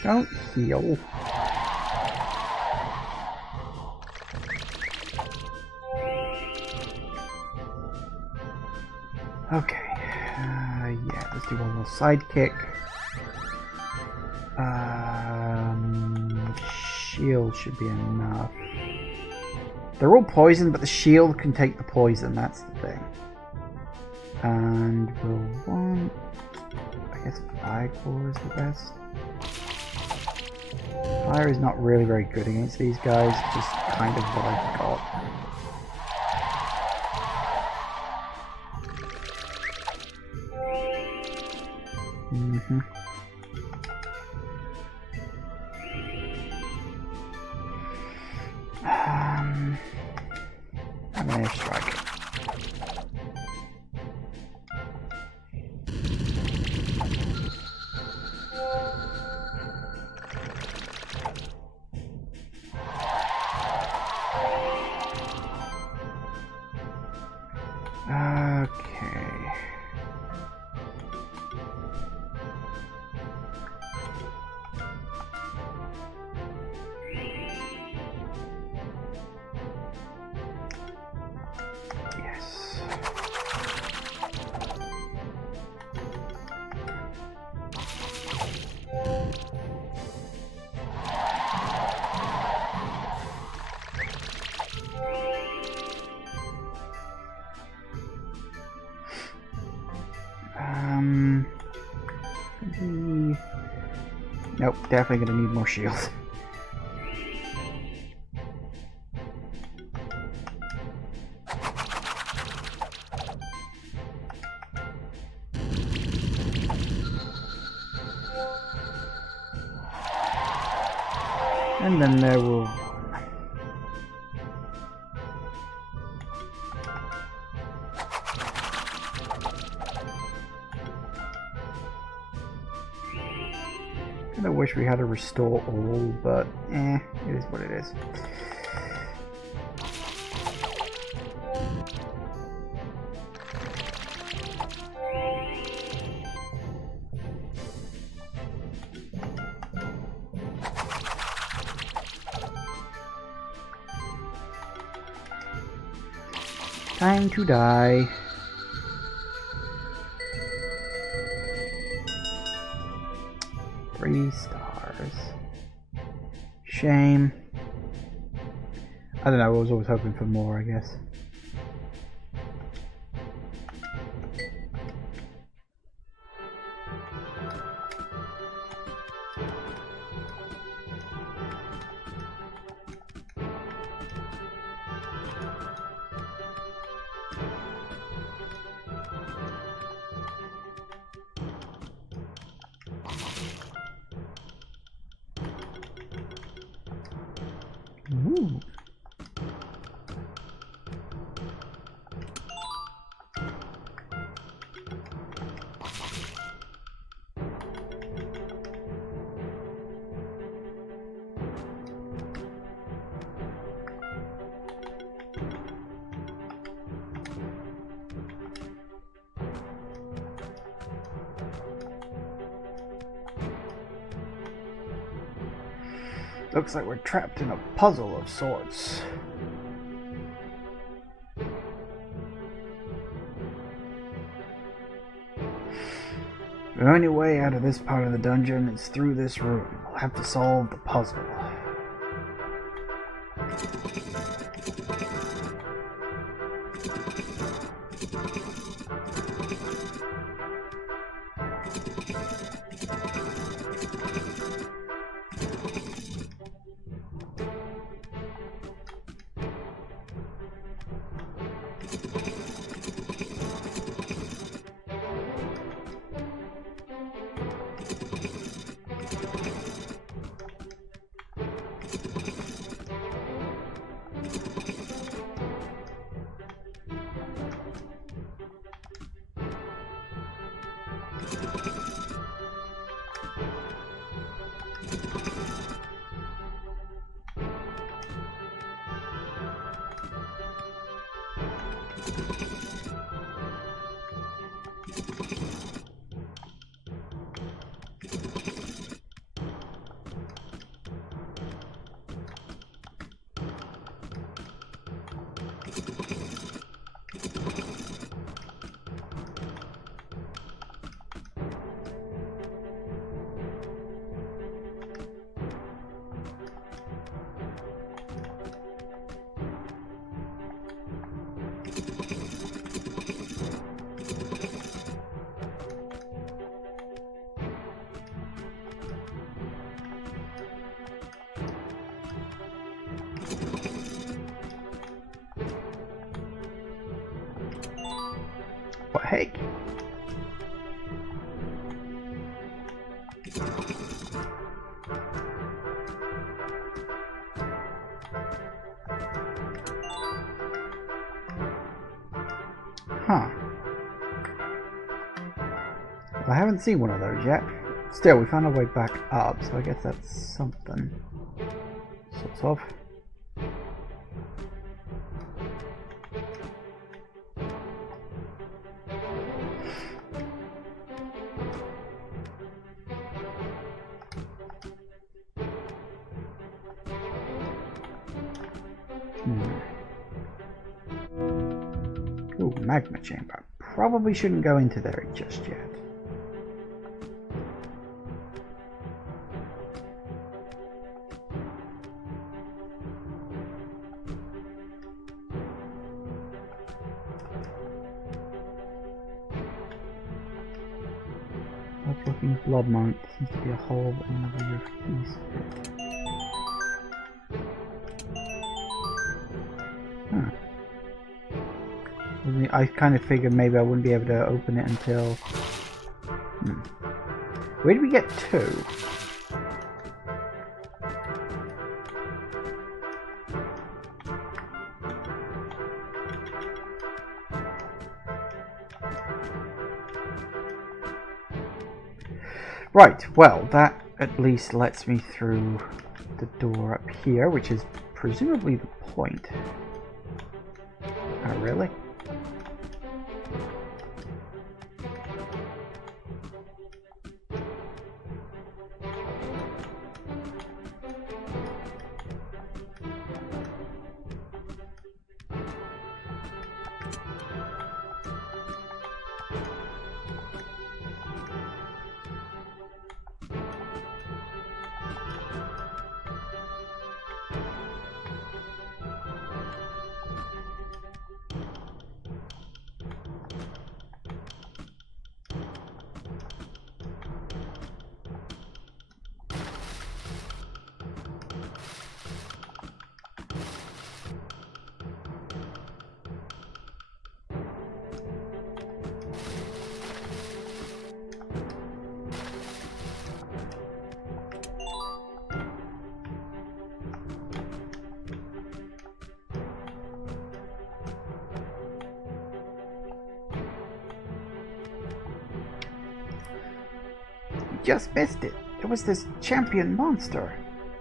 Don't heal. Okay. Yeah, let's do one more sidekick. Shield should be enough. They're all poisoned, but the shield can take the poison, that's the thing. And we'll want... I guess Fire Core is the best. Fire is not really very good against these guys, just kind of what I've got. Mm-hmm. Nope, definitely gonna need more shields. And then there will... I wish we had to restore all, but it is what it is. Time to die. Three stars. Shame. I don't know, I was always hoping for more, I guess. Ooh. Looks like we're trapped in a puzzle of sorts. The only way out of this part of the dungeon is through this room. We'll have to solve the puzzle. What heck? Huh. Well, I haven't seen one of those yet. Still, we found our way back up, so I guess that's something. Sort of. Ooh, magma chamber. Probably shouldn't go into there just yet. Tough-looking blood monk. Seems to be a hole in the rear piece. Huh. I kind of figured maybe I wouldn't be able to open it until... Where did we get to? Right, well, that at least lets me through the door up here, which is presumably the point. Oh, really? Just missed it. It was this champion monster.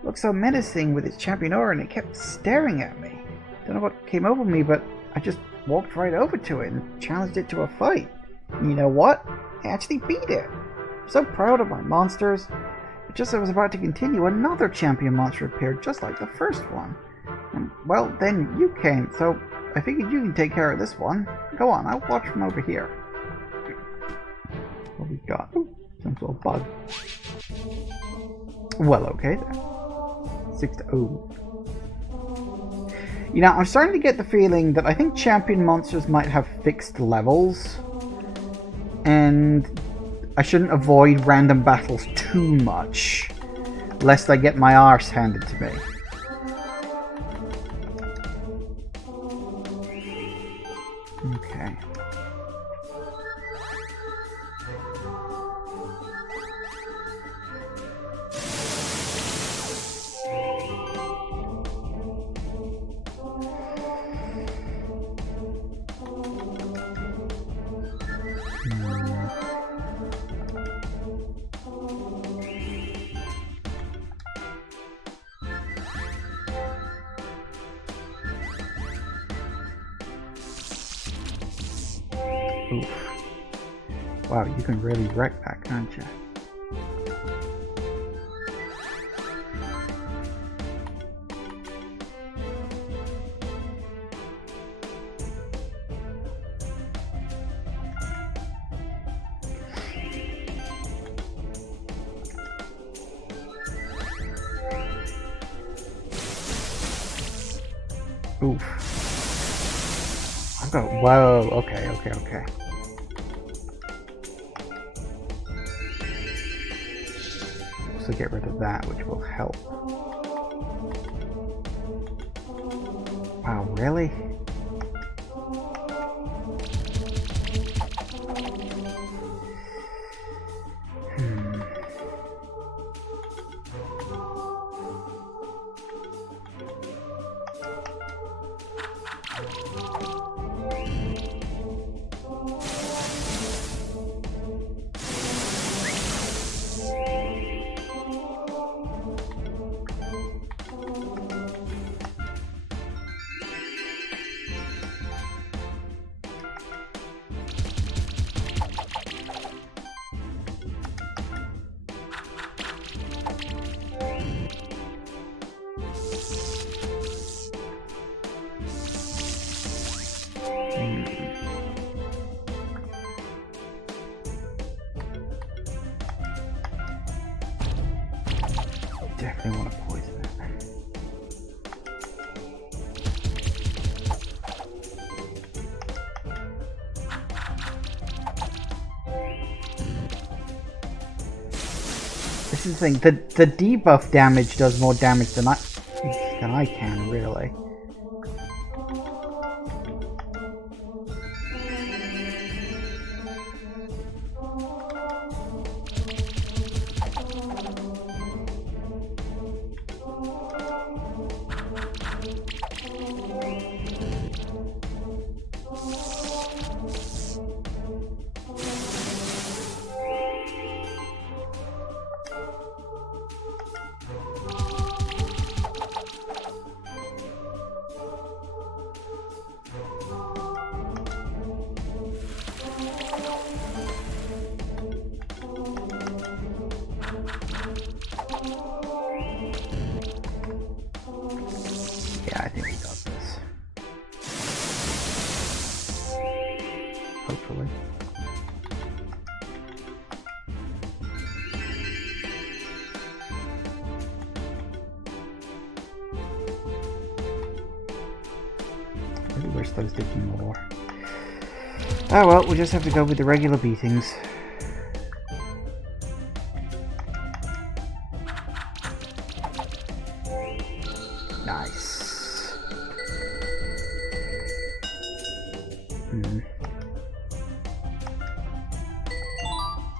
Looked so menacing with its champion aura and it kept staring at me. Don't know what came over me, but I just walked right over to it and challenged it to a fight. And you know what? I actually beat it. I'm so proud of my monsters. But just as I was about to continue, another champion monster appeared just like the first one. And, well, then you came, so I figured you can take care of this one. Go on, I'll watch from over here. What we got? Ooh. Some sort of bug. Well, okay then. 6 to 0. You know, I'm starting to get the feeling that I think champion monsters might have fixed levels. And I shouldn't avoid random battles too much, lest I get my arse handed to me. Okay. Oof. Wow, you can really wreck that, can't you? Oof. I've got... Whoa, okay. So get rid of that, which will help. Wow, really? Definitely want to poison it. This is the thing. The debuff damage does more damage than I can, really. Yeah, I think we got this. Hopefully. I really wish those did more. Oh well, we'll just have to go with the regular beatings. Nice.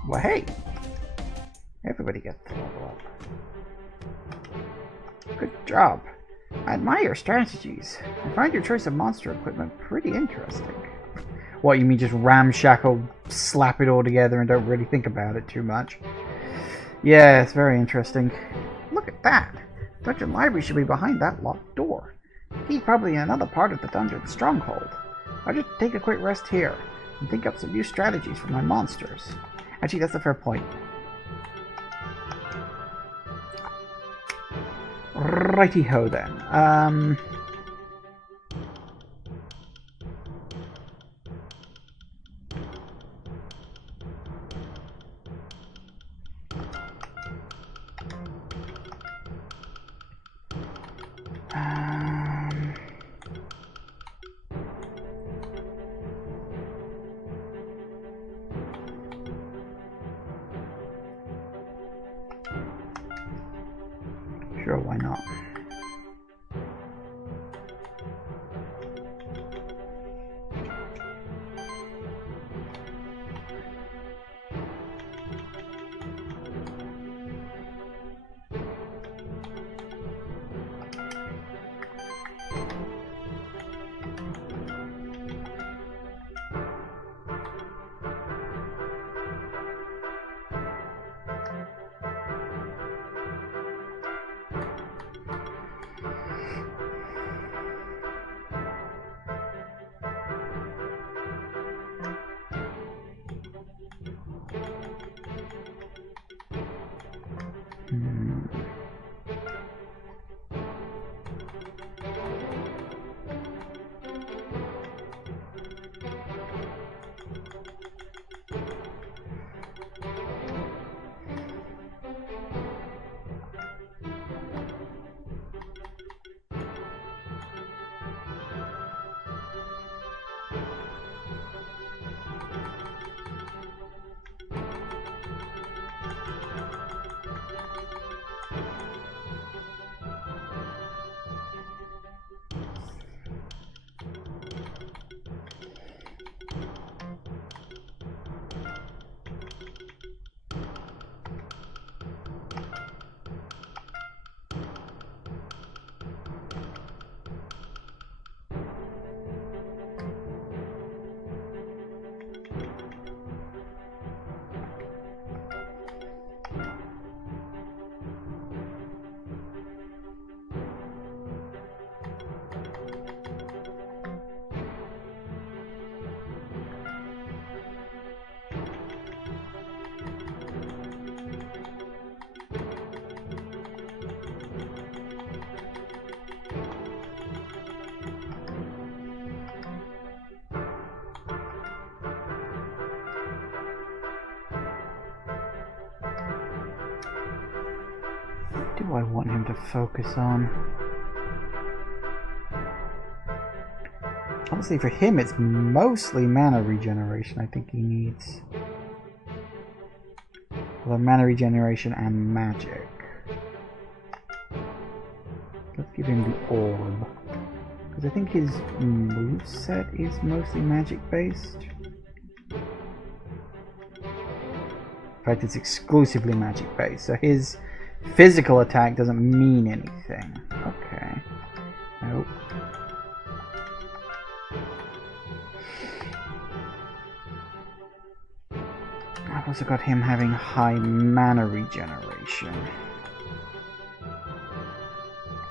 Well, hey! Everybody gets to level up. Good job. I admire your strategies. I find your choice of monster equipment pretty interesting. What, you mean just ramshackle, slap it all together and don't really think about it too much? Yeah, it's very interesting. Look at that! Dungeon library should be behind that locked door. He's probably in another part of the dungeon stronghold. I'll just take a quick rest here and think up some new strategies for my monsters. Actually, that's a fair point. Righty-ho then. Sure, why not? Do I want him to focus on? Honestly, for him, it's mostly mana regeneration I think he needs. The mana regeneration and magic. Let's give him the orb. Because I think his moveset is mostly magic based. In fact, it's exclusively magic based, so his physical attack doesn't mean anything. Okay. Nope. I've also got him having high mana regeneration.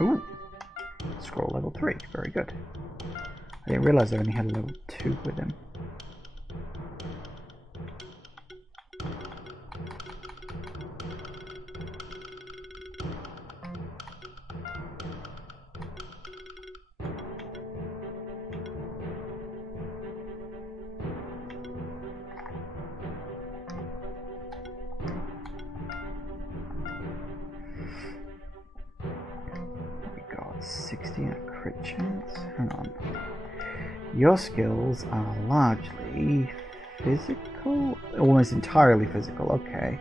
Ooh. Scroll level 3. Very good. I didn't realize I only had a level 2 with him. We got 60 and a crit chance. Hang on. Your skills are largely physical? Almost entirely physical, okay.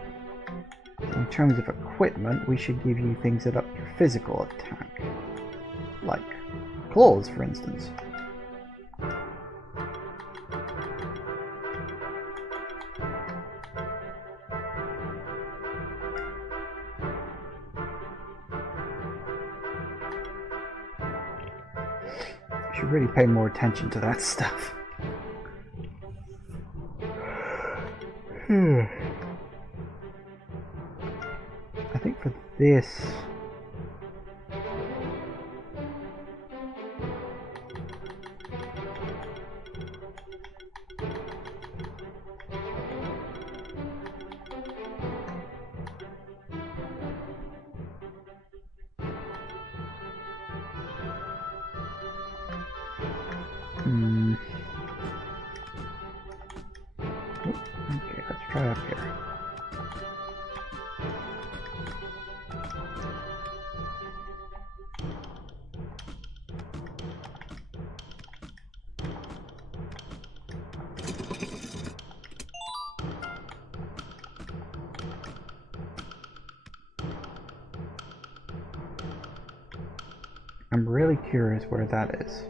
So in terms of equipment, we should give you things that up your physical attack. Like claws, for instance. Should really pay more attention to that stuff. I think for this, okay, let's try up here. I'm really curious where that is.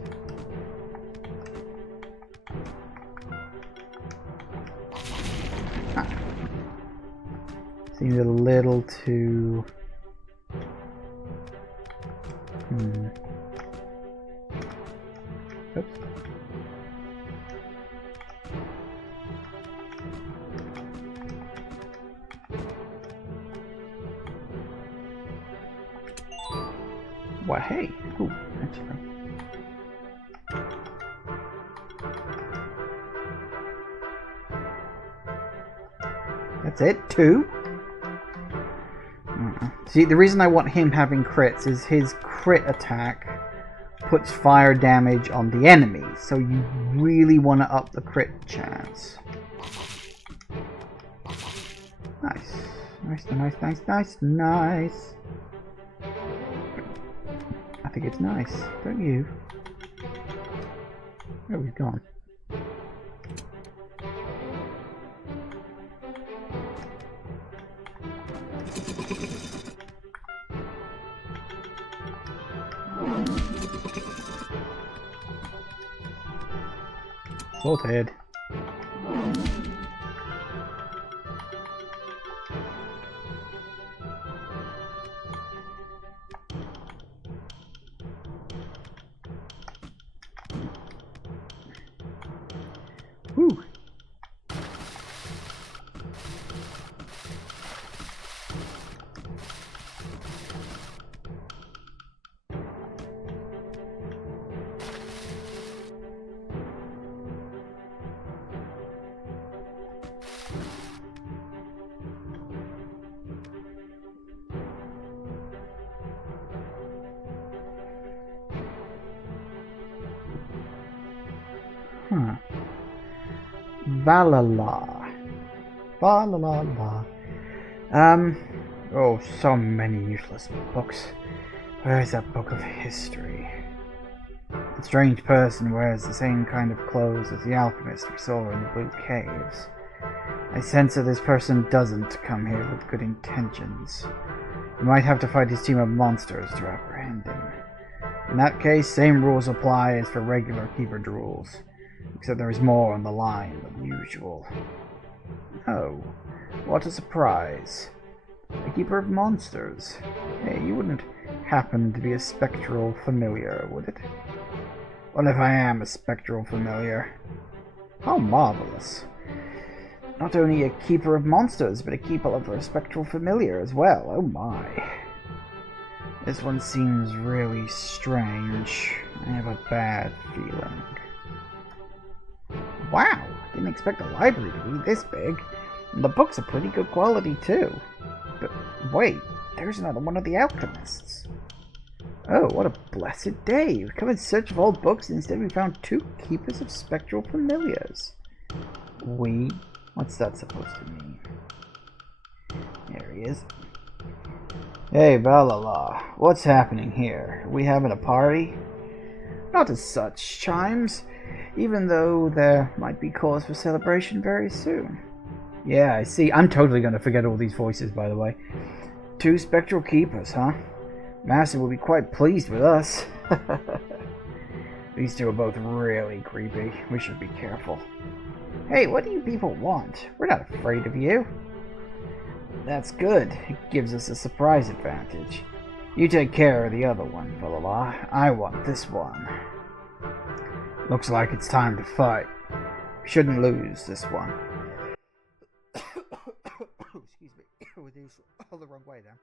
Seems a little too... Oops. Well, hey. Ooh, actually. That's it? 2? See, the reason I want him having crits is his crit attack puts fire damage on the enemy, so you really want to up the crit chance. Nice. Nice, nice, nice, nice, nice. I think it's nice, don't you? Oh, he's gone. Sorted. Whew. Huh. Valhalla. Valhalla. Oh, so many useless books. Where's that book of history? The strange person wears the same kind of clothes as the alchemist we saw in the Blue Caves. I sense that this person doesn't come here with good intentions. You might have to fight his team of monsters to apprehend him. In that case, same rules apply as for regular keeper duels, except there is more on the line than usual. Oh, what a surprise. A keeper of monsters. Hey, you wouldn't happen to be a spectral familiar, would it? What if I am a spectral familiar? How marvelous. Not only a keeper of monsters, but a keeper of a spectral familiar as well. Oh my. This one seems really strange. I have a bad feeling. Wow, didn't expect the library to be this big. And the books are pretty good quality too. But wait, there's another one of the alchemists. Oh, what a blessed day. We've come in search of old books and instead we found 2 keepers of spectral familiars. What's that supposed to mean? There he is. Hey, Valala, what's happening here? Are we having a party? Not as such, Chimes, even though there might be cause for celebration very soon. Yeah, I see. I'm totally going to forget all these voices, by the way. 2 spectral keepers, huh? Master will be quite pleased with us. These 2 are both really creepy. We should be careful. Hey, what do you people want? We're not afraid of you. That's good. It gives us a surprise advantage. You take care of the other one, Valala. I want this one. Looks like it's time to fight. We shouldn't lose this one. Excuse me. With these all the wrong way there.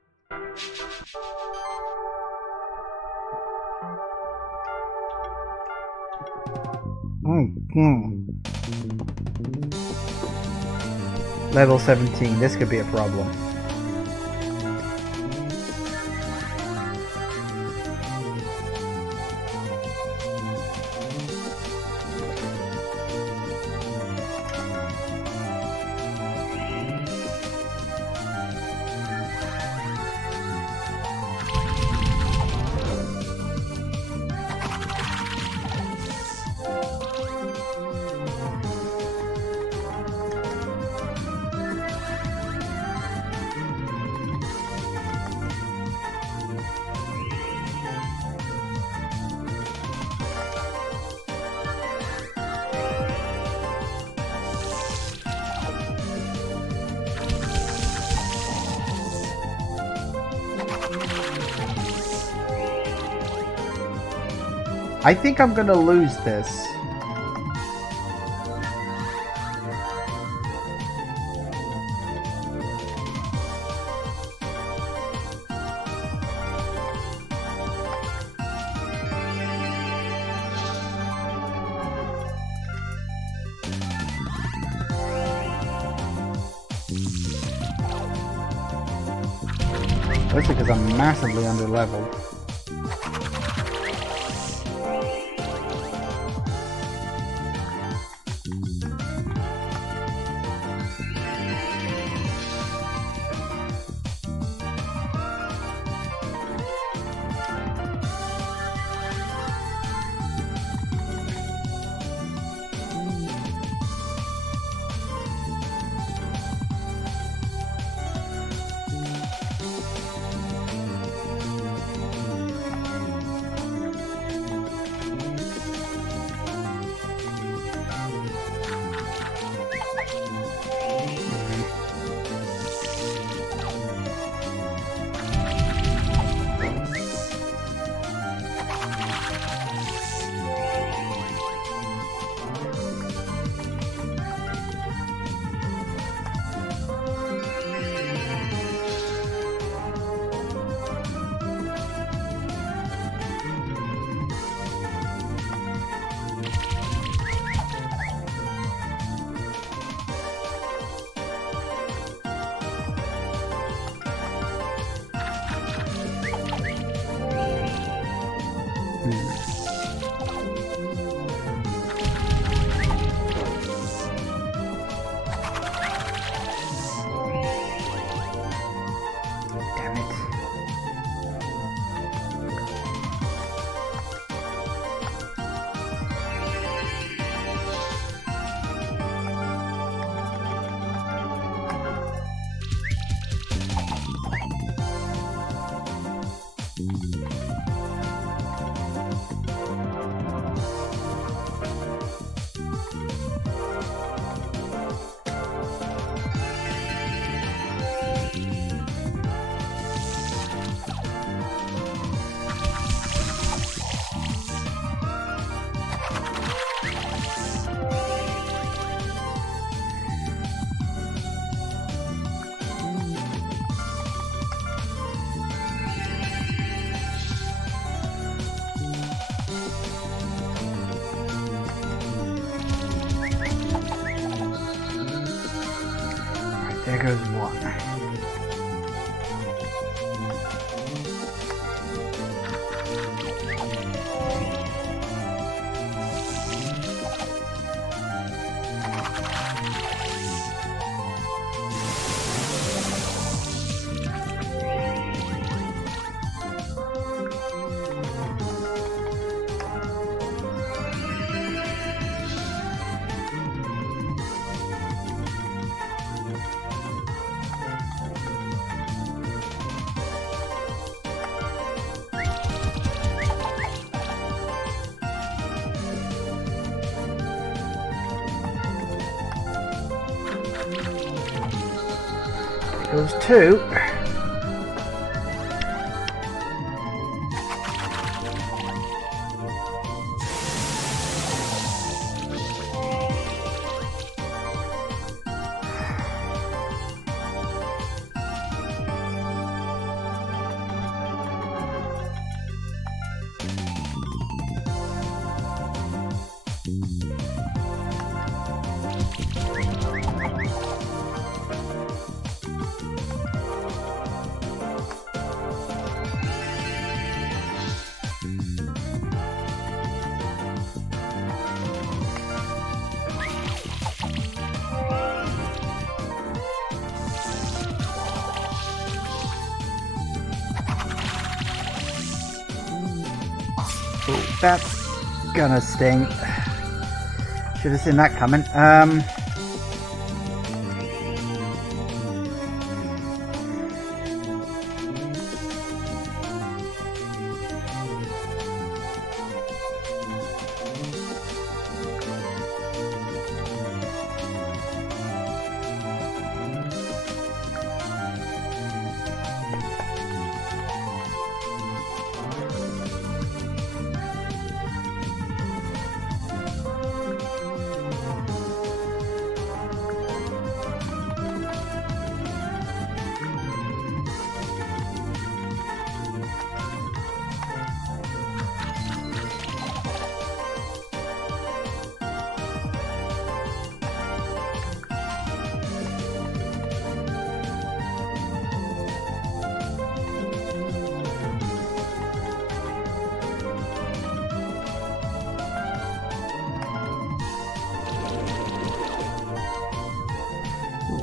Level 17. This could be a problem. I think I'm gonna lose this. Mostly because I'm massively under-leveled. Goes 2. That's gonna sting. Should have seen that coming.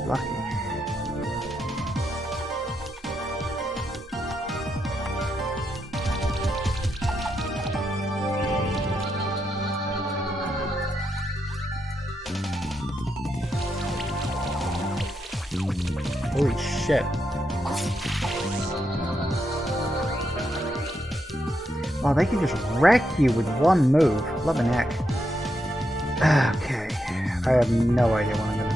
Lucky. Holy shit. Wow, they can just wreck you with one move. Love an heck. Okay. I have no idea what I'm gonna do.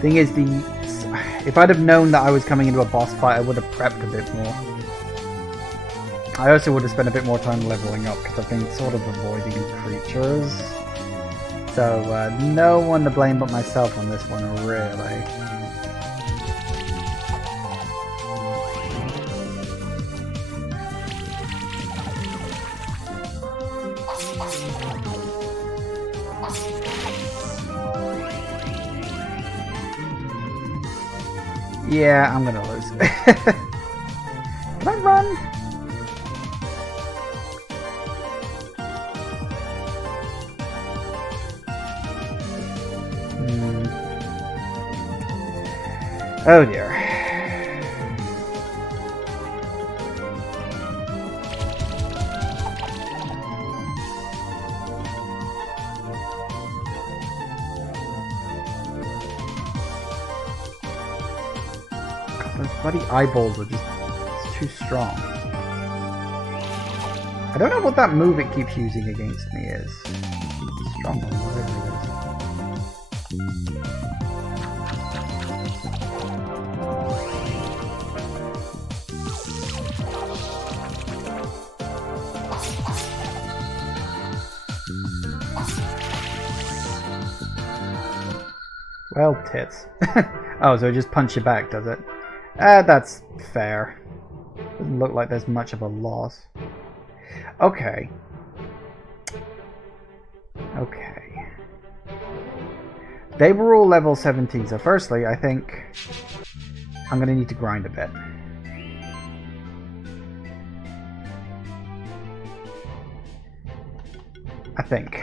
Thing is, if I'd have known that I was coming into a boss fight, I would have prepped a bit more. I also would have spent a bit more time leveling up, because I've been sort of avoiding creatures. So, no one to blame but myself on this one, really. Yeah, I'm gonna lose. Can I run? Oh dear. Those bloody eyeballs are just too strong. I don't know what that move it keeps using against me is. Strong one, whatever it is. Well, tits. Oh, so it just punch you back, does it? That's fair. Doesn't look like there's much of a loss. Okay. Okay. They were all level 17, so firstly, I think I'm going to need to grind a bit. I think.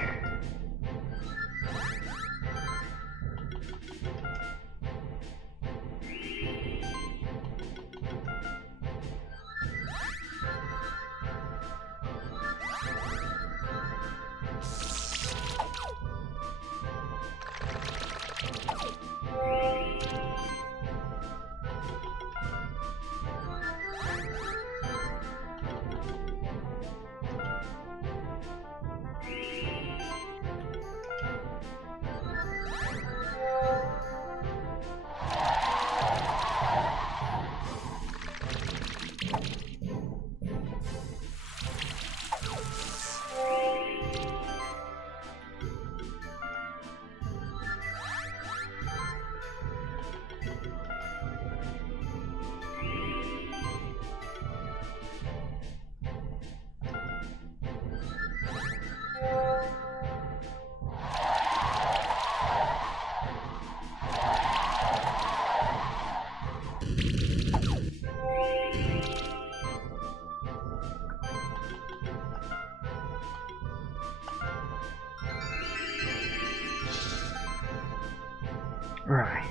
Right.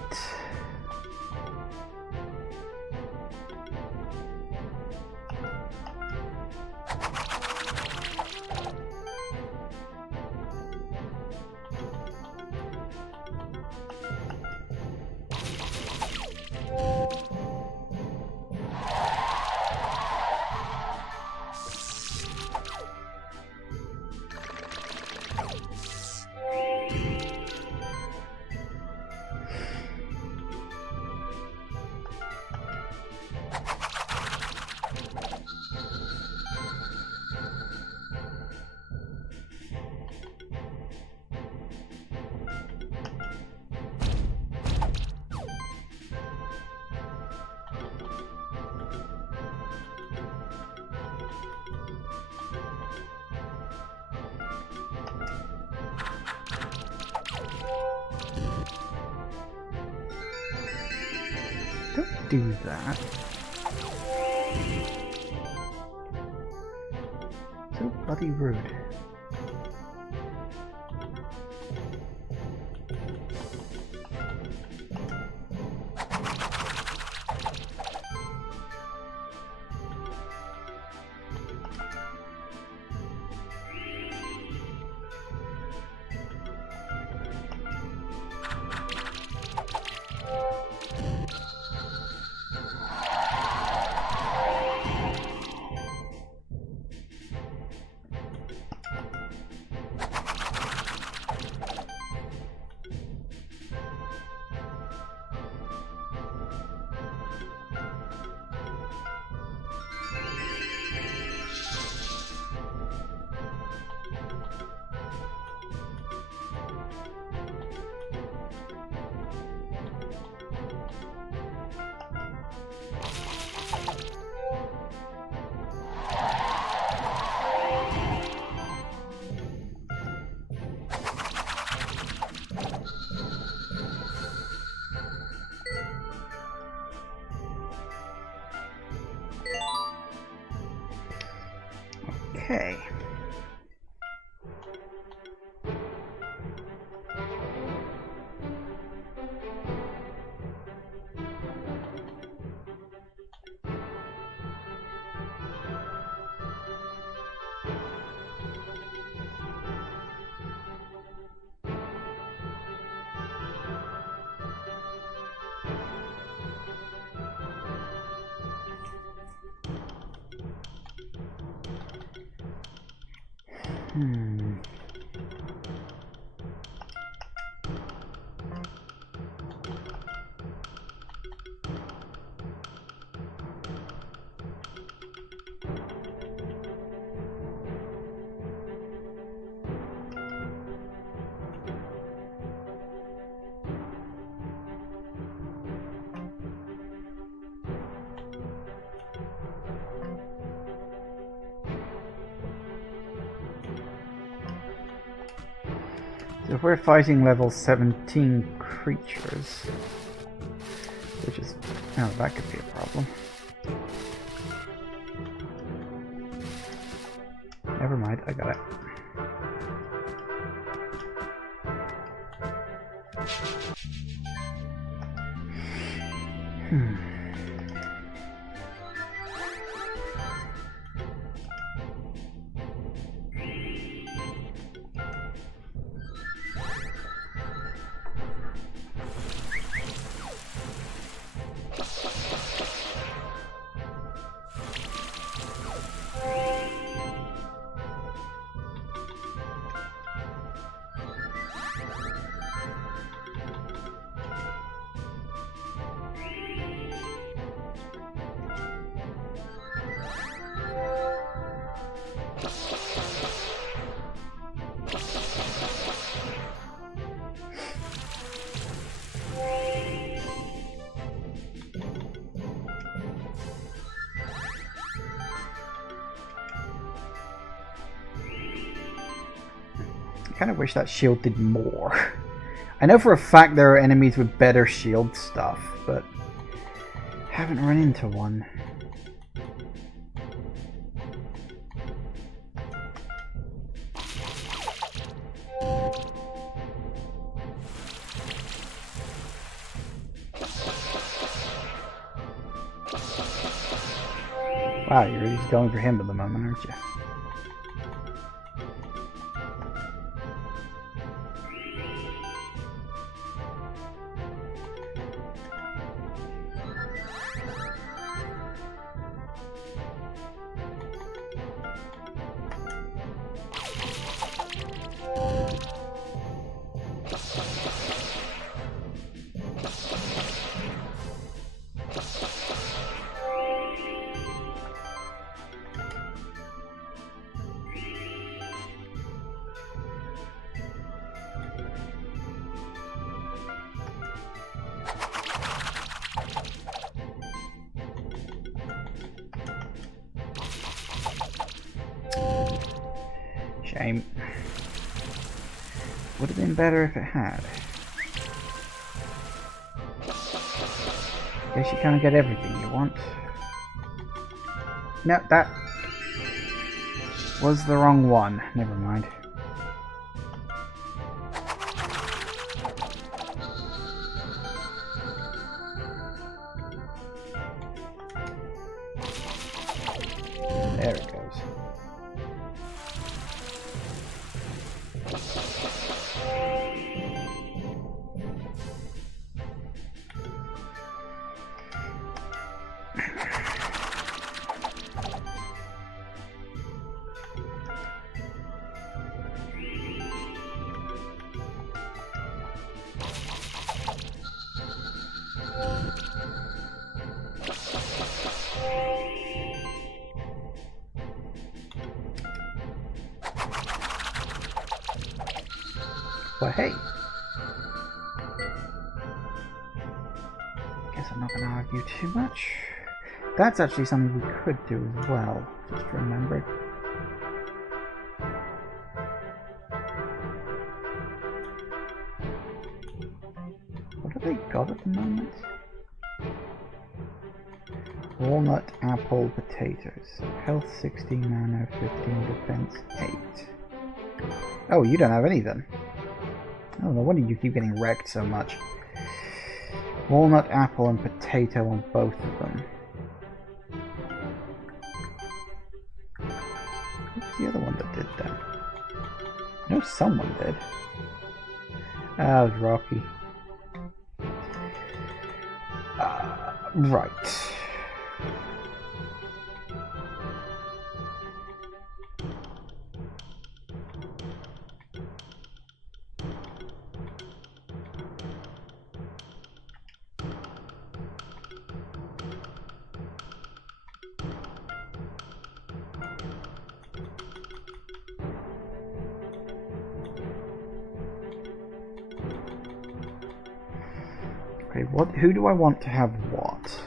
Don't do that. So bloody rude. Okay. So if we're fighting level 17 creatures, which is... oh, that could be a problem. Never mind, I got it. I kind of wish that shield did more. I know for a fact there are enemies with better shield stuff, but haven't run into one. Wow, you're really just going for him at the moment, aren't you? Shame. Would have been better if it had. Guess you can't get everything you want. No, that was the wrong one. Never mind. There it goes. Well, hey. Guess I'm not going to argue too much. That's actually something we could do as well. Just remembered. What have they got at the moment? Walnut, apple, potatoes. Health 16, mana 15, defense 8. Oh, you don't have any then. Oh, no wonder you keep getting wrecked so much. Walnut, apple, and potato on both of them. Who's the other one that did that? I know someone did. Ah, it was Rocky. Right. Okay, who do I want to have what?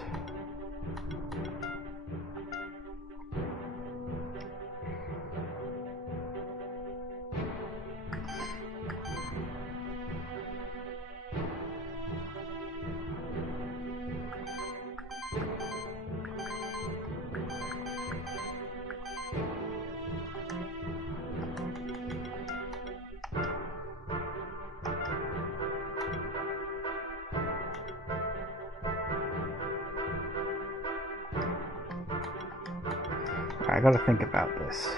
I gotta think about this.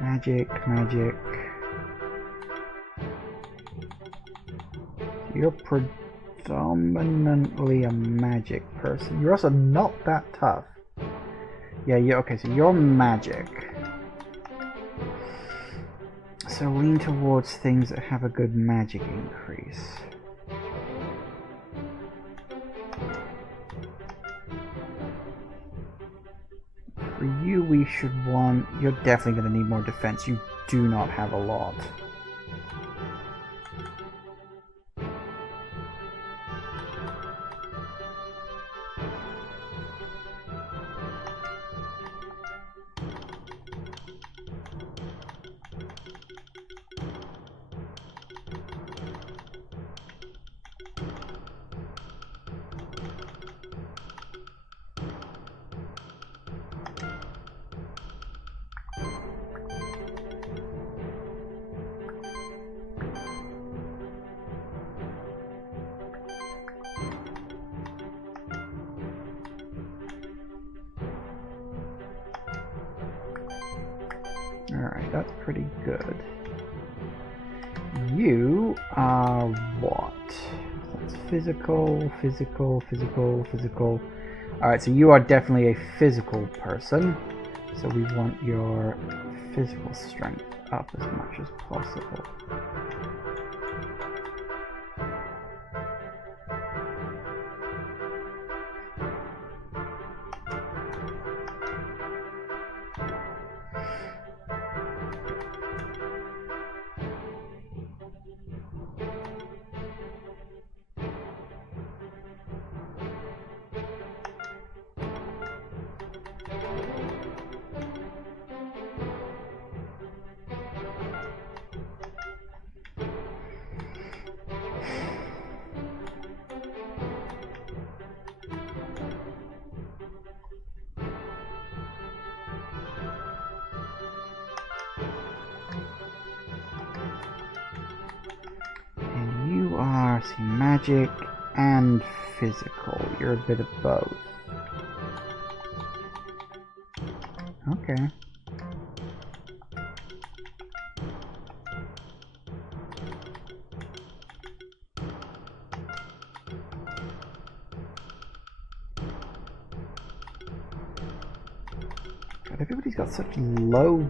Magic. You're predominantly a magic person. You're also not that tough. Yeah, okay, so you're magic. So lean towards things that have a good magic increase. For you, we should want... You're definitely going to need more defense. You do not have a lot. that's pretty good. You are what? That's physical, physical, physical, physical. Alright, so you are definitely a physical person. So we want your physical strength up as much as possible. See, magic and physical. You're a bit of both. Okay. God, everybody's got such low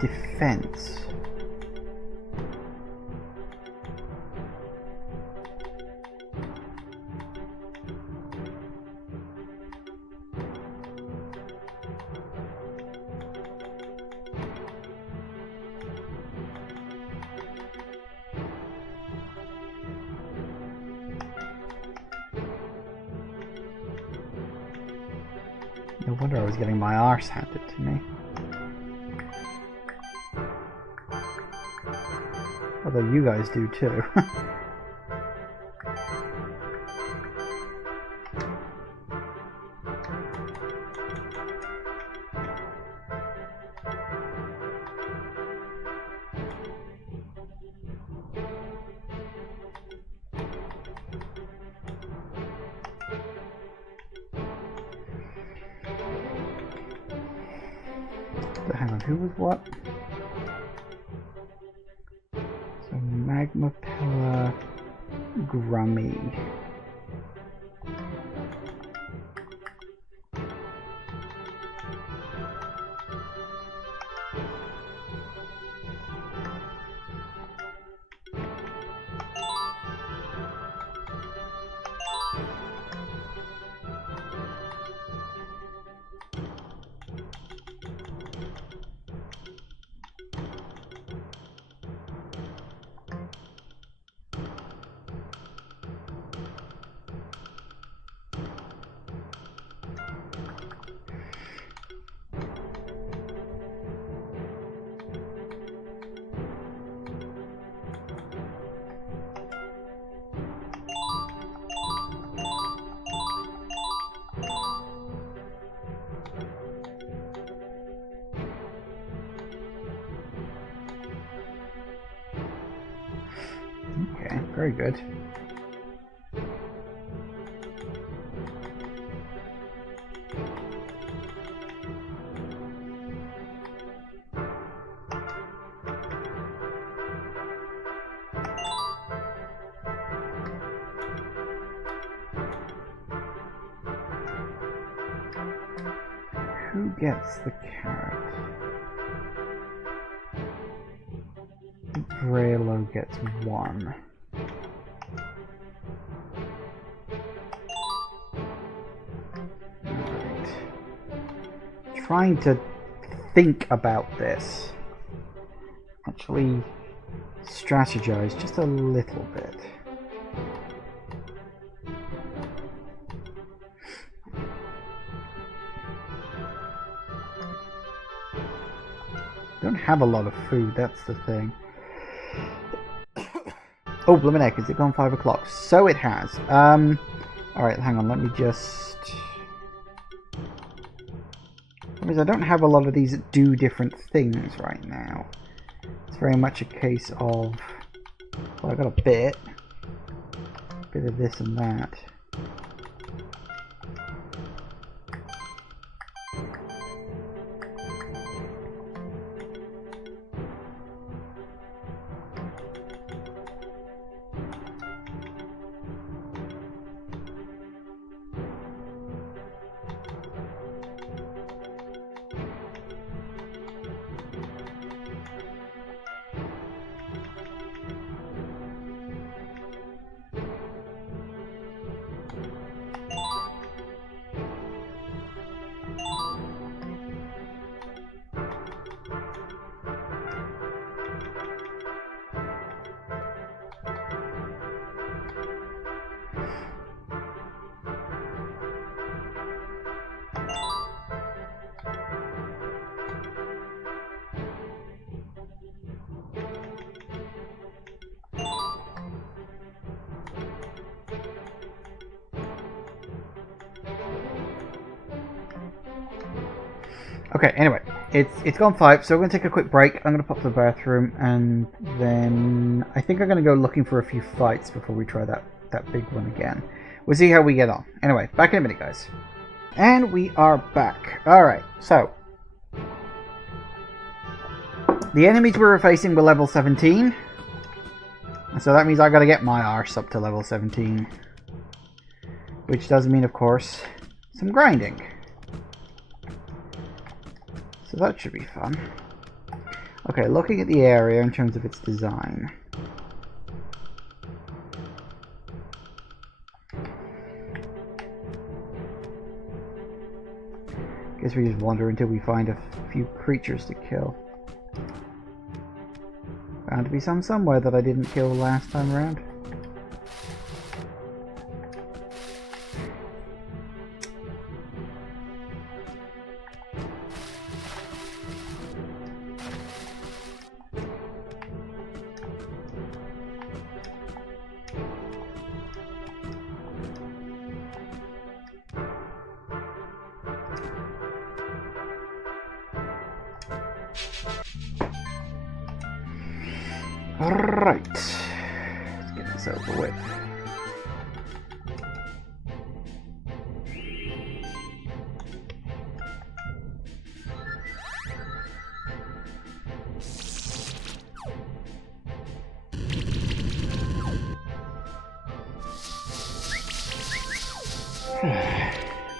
defense. No wonder I was getting my arse handed to me. Although you guys do too. So hang on, who was what? So Magmapella Grummy. Okay, very good. Who gets the carrot? Vrelo gets one. Right. Trying to think about this. Actually strategize just a little bit. Don't have a lot of food, that's the thing. Oh, bloomin' heck, has it gone 5 o'clock? So it has. Alright, hang on, let me just... Because I don't have a lot of these that do different things right now. It's very much a case of... Well, I got a bit of this and that. Okay, anyway, it's gone 5, so we're going to take a quick break. I'm going to pop to the bathroom, and then I think I'm going to go looking for a few fights before we try that big one again. We'll see how we get on. Anyway, back in a minute, guys. And we are back. Alright, so the enemies we were facing were level 17. And so that means I got to get my arse up to level 17. Which does mean, of course, some grinding. So that should be fun. Okay, looking at the area in terms of its design. Guess we just wander until we find a few creatures to kill. Bound to be some somewhere that I didn't kill last time around. Alright, let's get this over with.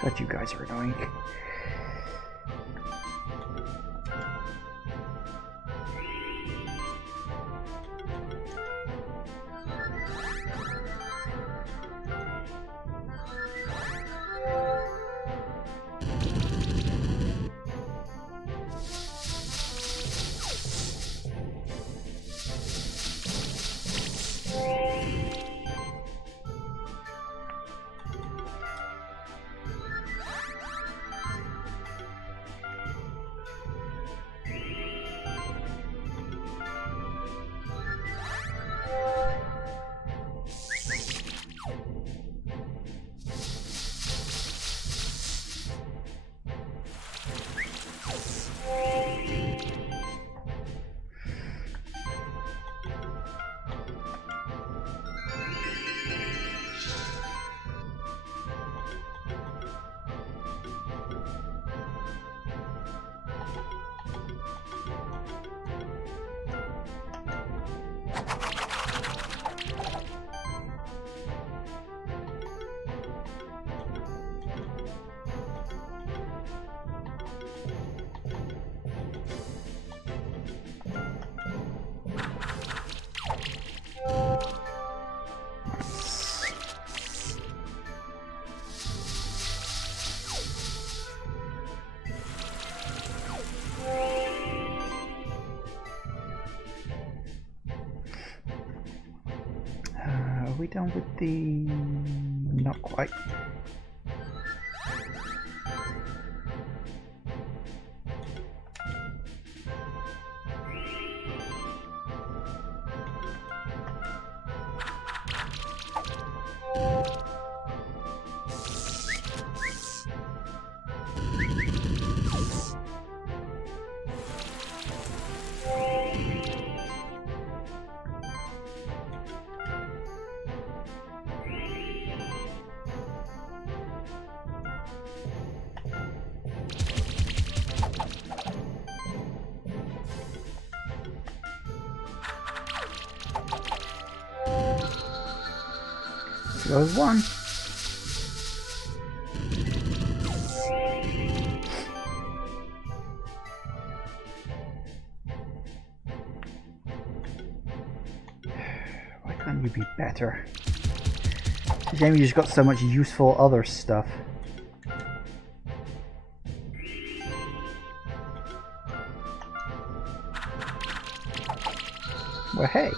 God, you guys are annoying. Are we done with the... not quite. Goes one. Why can't you be better? It's a shame you just got so much useful other stuff. Well, hey.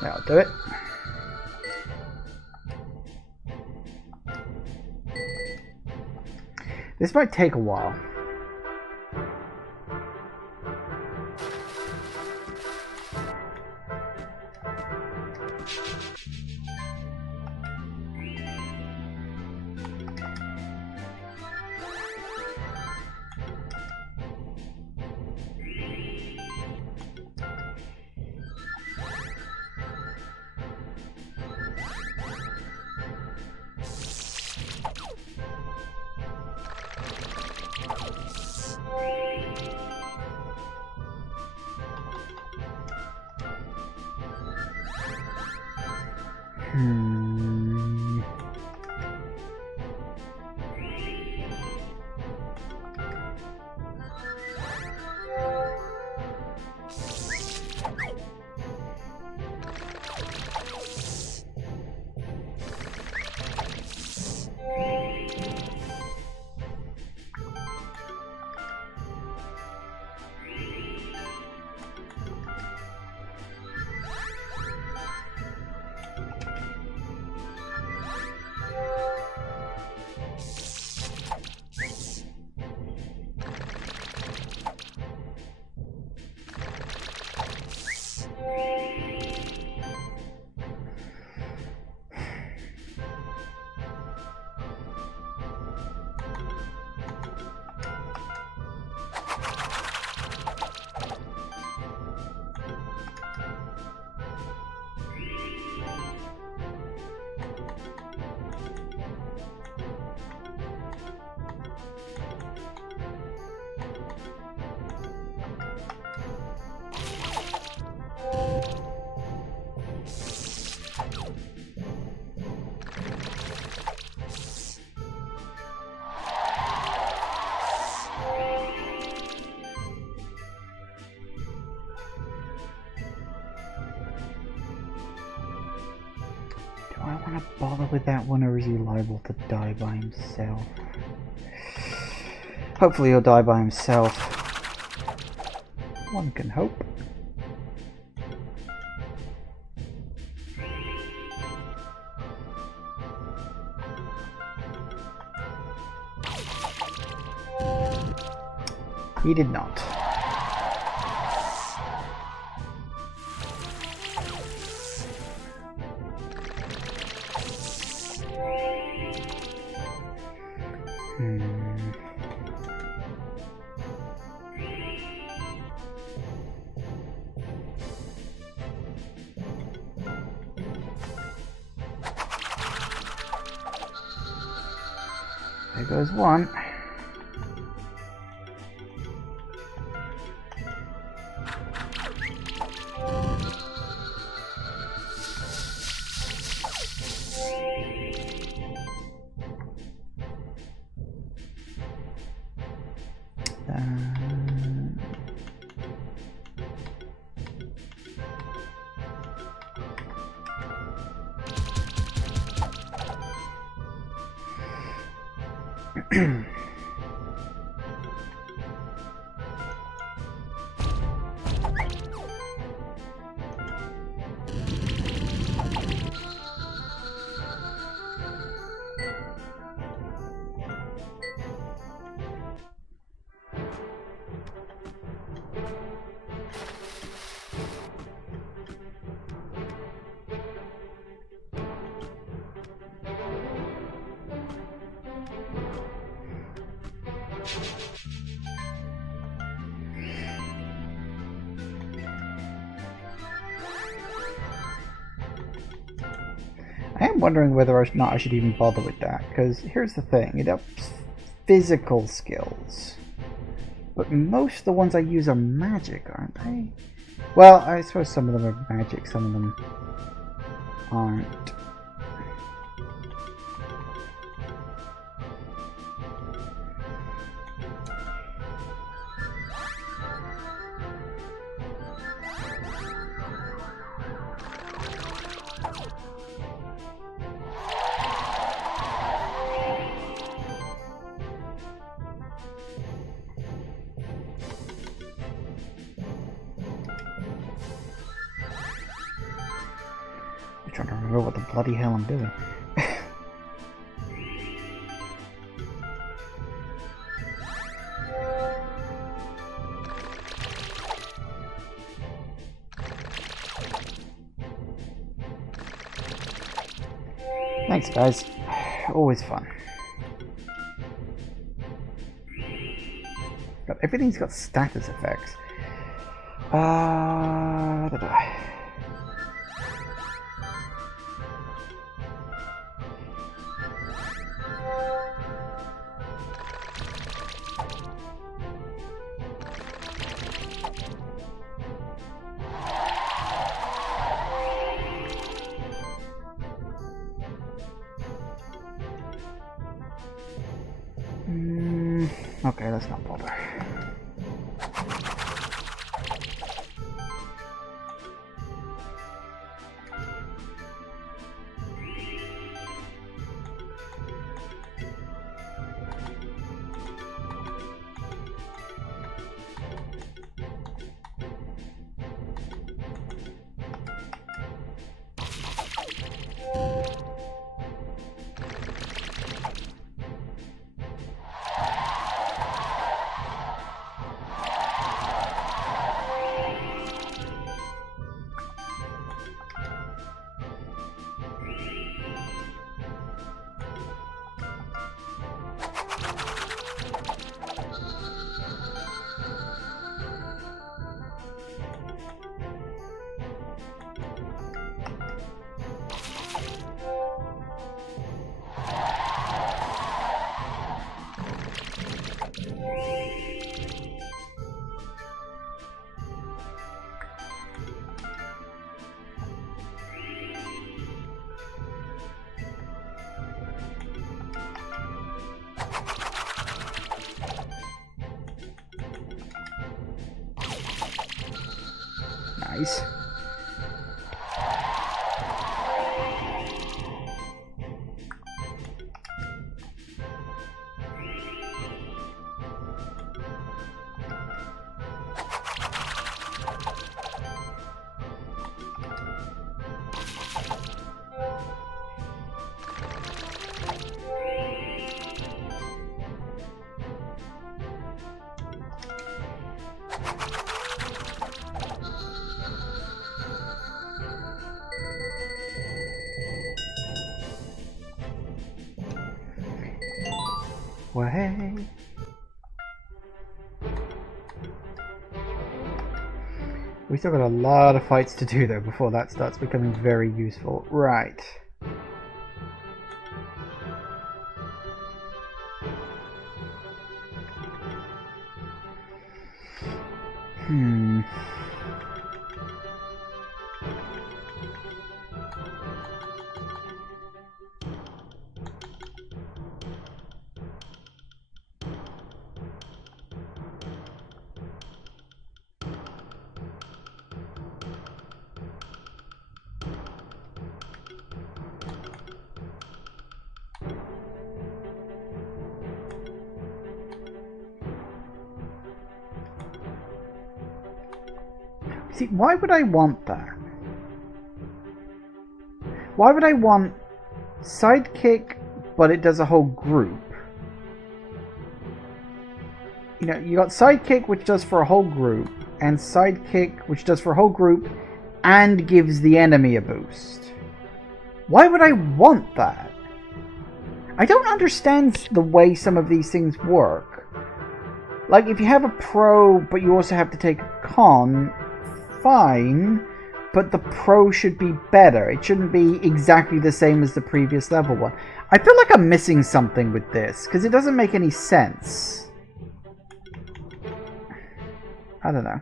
That'll do it. This might take a while. I want to bother with that one, or is he liable to die by himself? Hopefully he'll die by himself. One can hope. He did not. There goes one. I am wondering whether or not I should even bother with that, because here's the thing, it ups physical skills. But most of the ones I use are magic, aren't they? Well, I suppose some of them are magic, some of them aren't. remember what the bloody hell I'm doing. Thanks, guys. Always fun. God, everything's got status effects. Okay, let's not bother. Nice. Way. We still got a lot of fights to do though before that starts becoming very useful. Right. See, why would I want that? Why would I want sidekick, but it does a whole group? You know, you got sidekick, which does for a whole group, and sidekick, which does for a whole group, and gives the enemy a boost. Why would I want that? I don't understand the way some of these things work. Like, if you have a pro, but you also have to take a con, fine, but the pro should be better. It shouldn't be exactly the same as the previous level one. I feel like I'm missing something with this, because it doesn't make any sense. I don't know.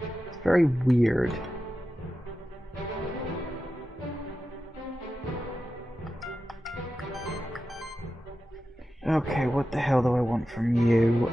It's very weird. Okay, what the hell do I want from you?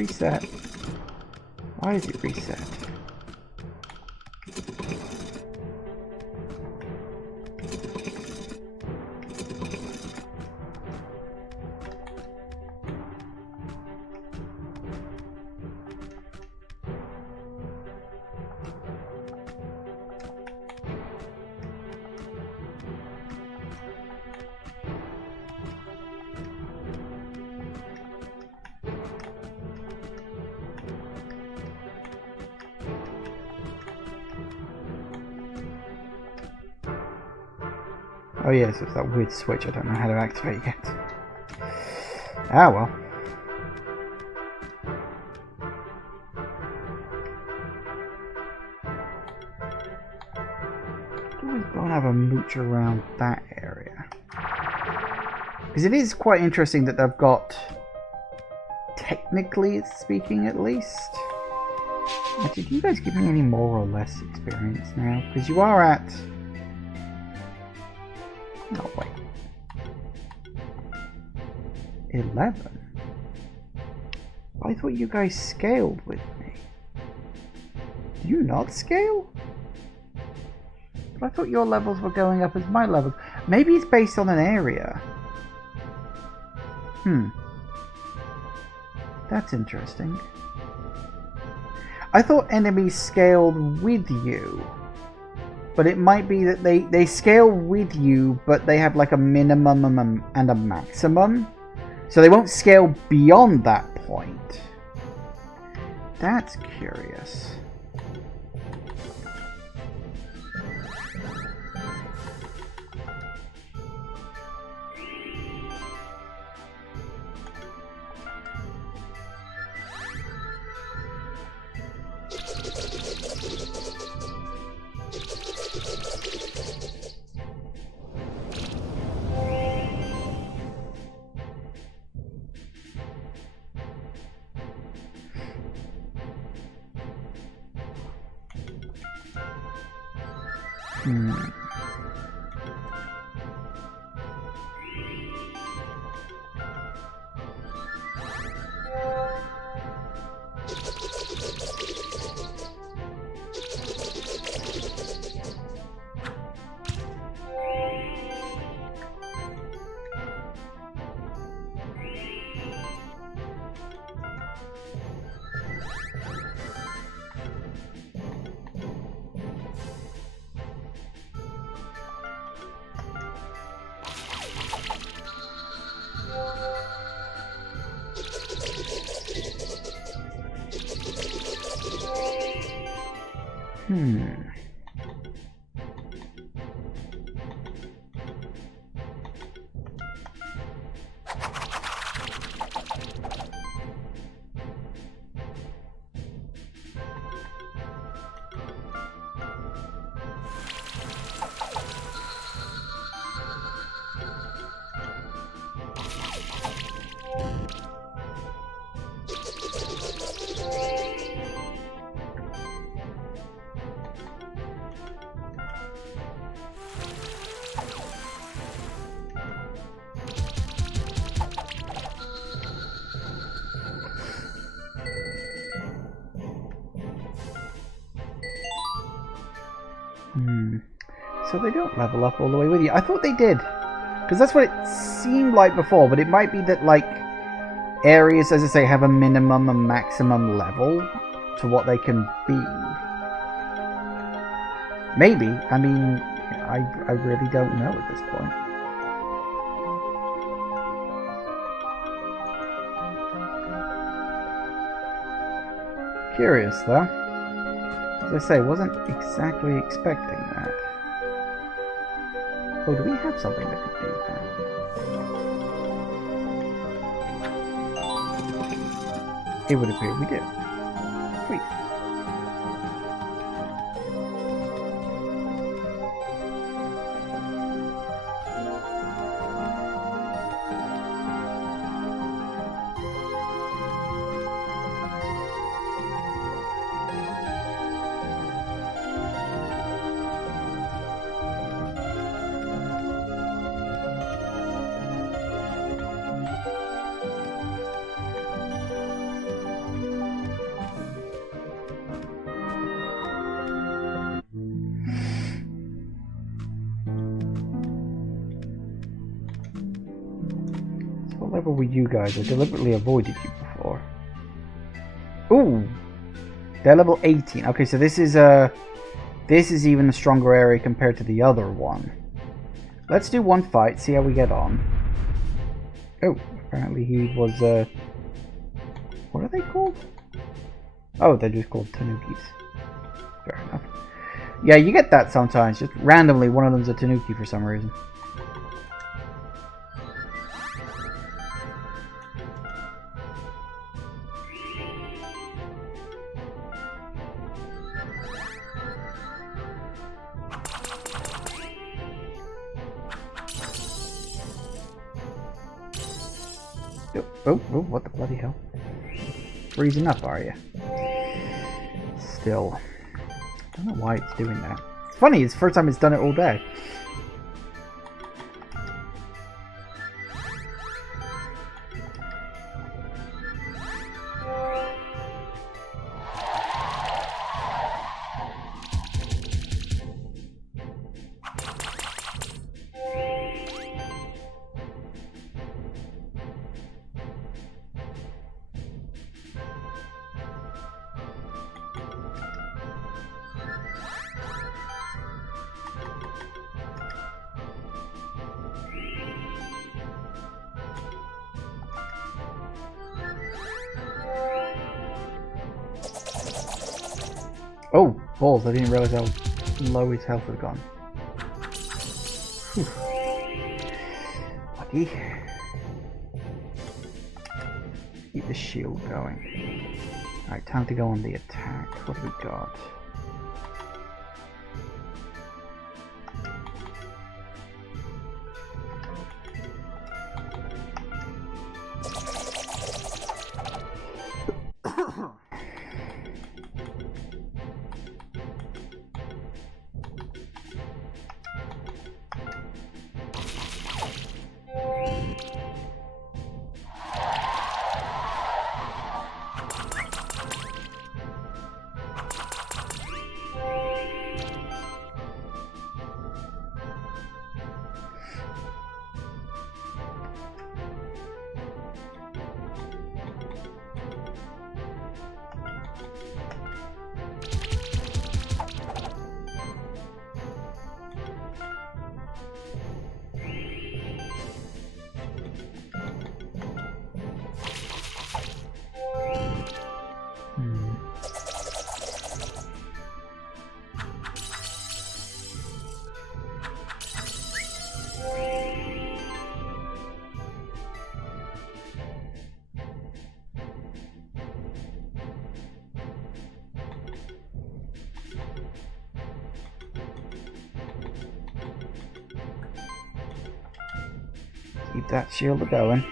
reset? Why is it reset? Oh yes, it's that weird switch I don't know how to activate yet. Ah well. Always go and have a mooch around that area. Because it is quite interesting that they've got, technically speaking at least. Actually, do you guys give me any more or less experience now? Because you are at... No, wait. 11? I thought you guys scaled with me. Do you not scale? But I thought your levels were going up as my levels. Maybe it's based on an area. That's interesting. I thought enemies scaled with you. But it might be that they scale with you, but they have like a minimum and a maximum. So they won't scale beyond that point. That's curious. So they don't level up all the way with you. I thought they did. Because that's what it seemed like before. But it might be that, like, areas, as I say, have a minimum and maximum level to what they can be. Maybe. I mean, I really don't know at this point. Curious, though. As I say, wasn't exactly expecting that. Oh, do we have something that could do that? It would appear we do. Sweet. What level were you guys? I deliberately avoided you before. Ooh! They're level 18. Okay, so this is even a stronger area compared to the other one. Let's do one fight, see how we get on. Oh, apparently he was, what are they called? Oh, they're just called Tanukis. Fair enough. Yeah, you get that sometimes. Just randomly, one of them's a Tanuki for some reason. Oh, what the bloody hell? Freezing up, are you? Still. I don't know why it's doing that. It's funny, it's the first time it's done it all day. Oh, balls, I didn't realize how low his health had gone. Whew. Lucky. Keep the shield going. Alright, time to go on the attack. What have we got? Keep that shield going.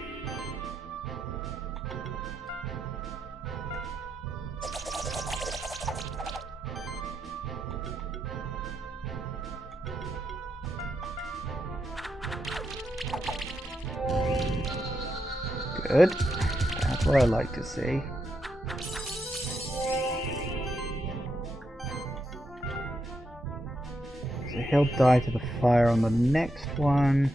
Good. That's what I like to see. So he'll die to the fire on the next one.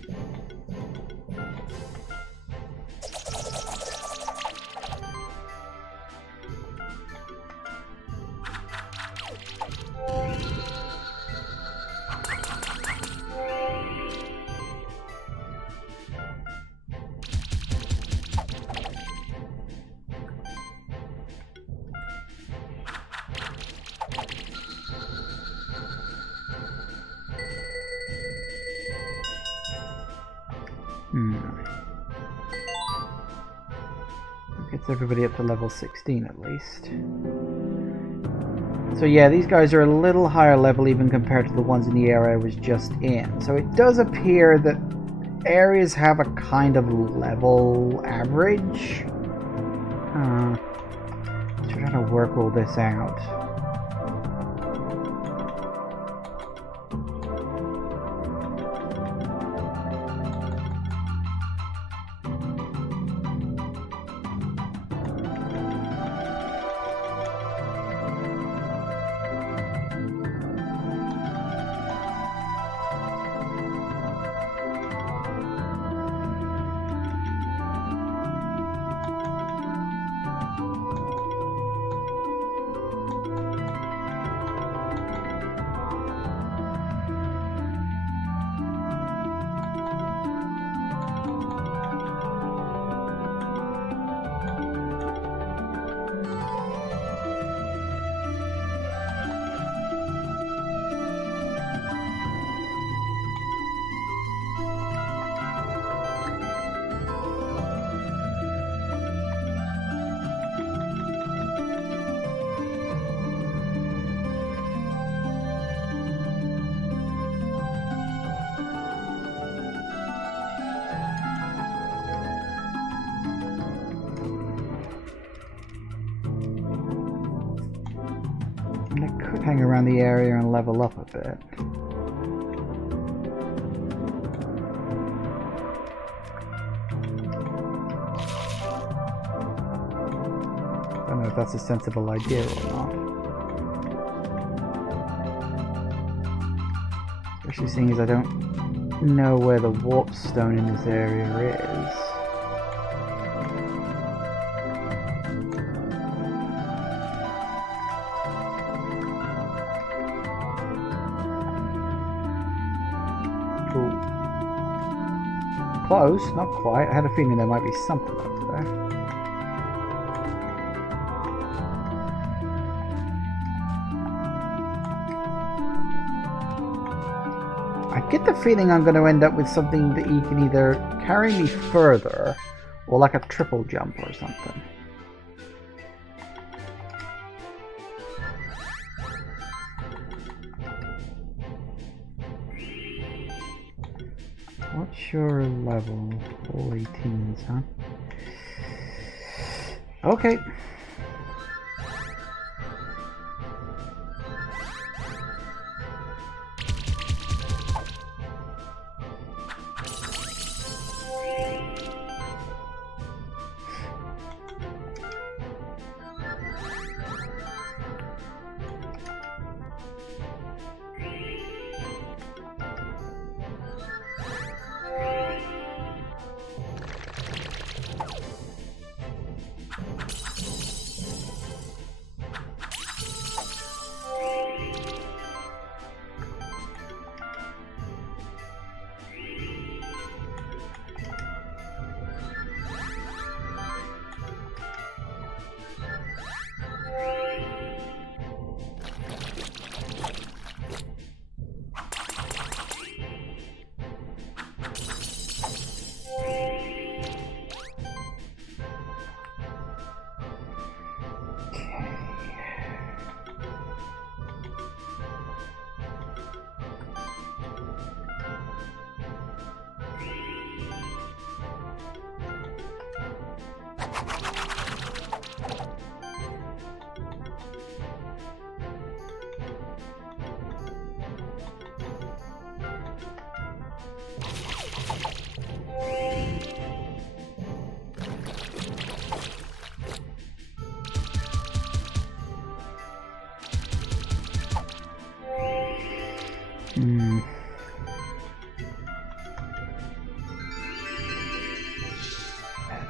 Gets everybody up to level 16 at least. So yeah, these guys are a little higher level even compared to the ones in the area I was just in. So it does appear that areas have a kind of level average. Trying to work all this out. And I could hang around the area and level up a bit. I don't know if that's a sensible idea or not. Especially seeing as I don't know where the warp stone in this area is. Cool. Close, not quite. I had a feeling there might be something up there. I get the feeling I'm going to end up with something that you can either carry me further or like a triple jump or something. What's your level? All 18s, huh? Okay.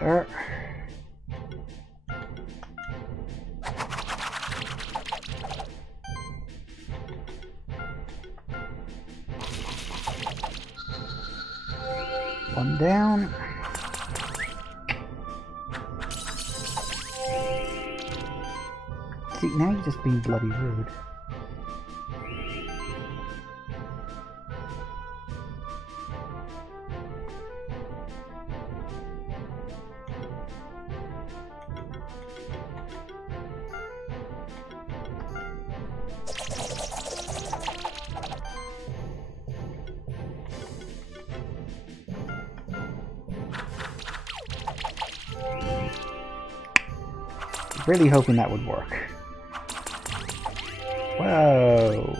Better. One down. See, now you're just being bloody rude. Really hoping that would work. Whoa.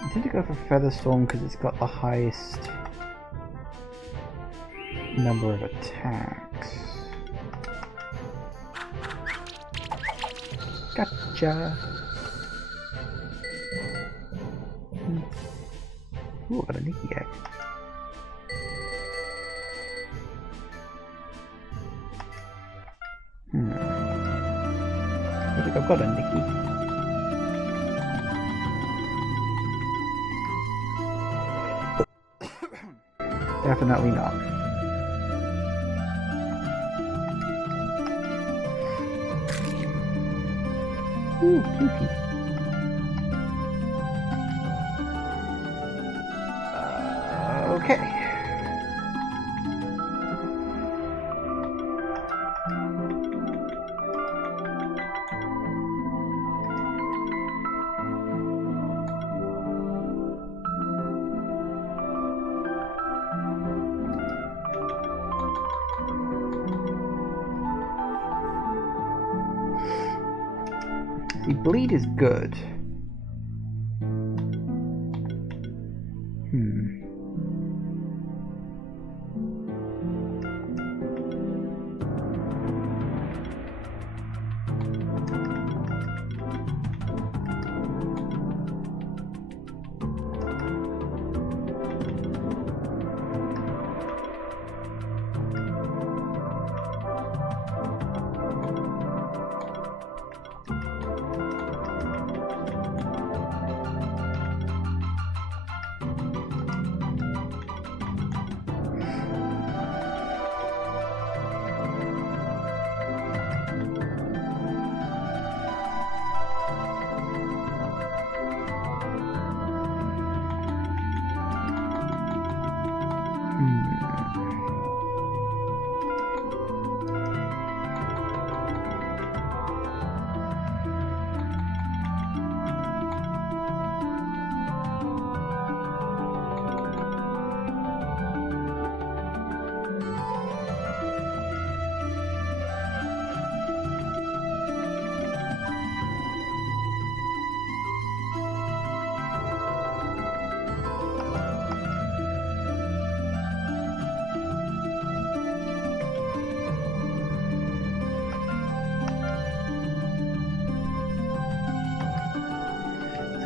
I tend to go for Featherstorm because it's got the highest number of attacks. Gotcha! Ooh, I got a Nicky egg. I think I've got a Nicky. Definitely not. Ooh, cutie. Okay. See, bleed is good.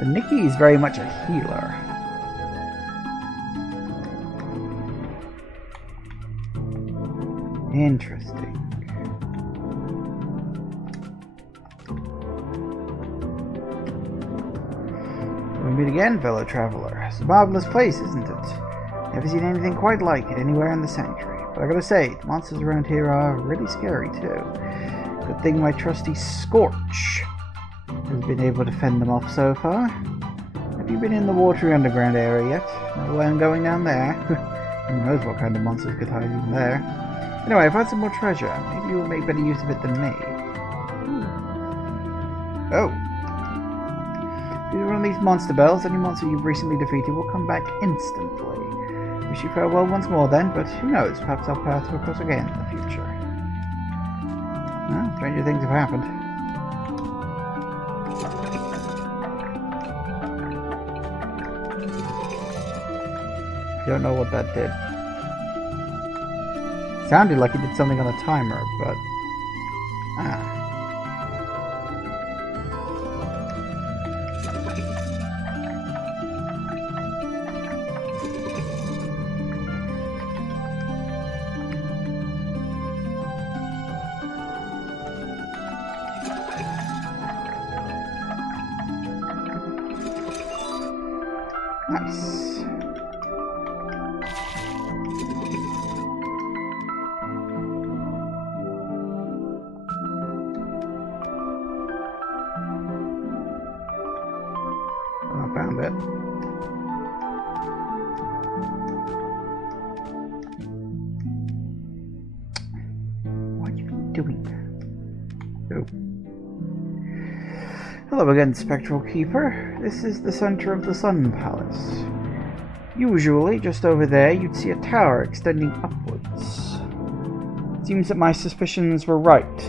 So Nikki is very much a healer. Interesting. We meet again, fellow traveler. It's a marvelous place, isn't it? Never seen anything quite like it anywhere in the sanctuary. But I gotta say, the monsters around here are really scary too. Good thing my trusty Scorch has been able to fend them off so far. Have you been in the watery underground area yet? Know why I'm going down there? Who knows what kind of monsters could hide in there. Anyway, I've had some more treasure. Maybe you'll make better use of it than me. Oh. If you one of these monster bells, any monster you've recently defeated will come back instantly. Wish you farewell once more then, but who knows, perhaps our paths will cross again in the future. Well, stranger things have happened. I don't know what that did. Sounded like it did something on a timer, but... Nice. I found it. What are you doing? Oh. Hello again, Spectral Keeper. This is the center of the Sun Palace. Usually, just over there, you'd see a tower extending upwards. It seems that my suspicions were right.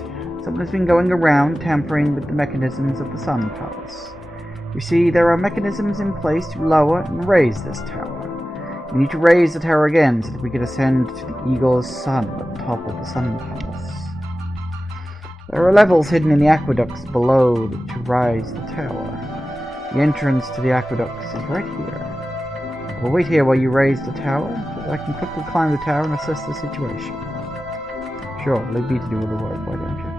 Someone has been going around tampering with the mechanisms of the Sun Palace. You see, there are mechanisms in place to lower and raise this tower. We need to raise the tower again so that we can ascend to the Eagle's Sun at the top of the Sun Palace. There are levels hidden in the aqueducts below to rise the tower. The entrance to the aqueducts is right here. We'll wait here while you raise the tower, so that I can quickly climb the tower and assess the situation. Sure, leave me to do all the work, why don't you?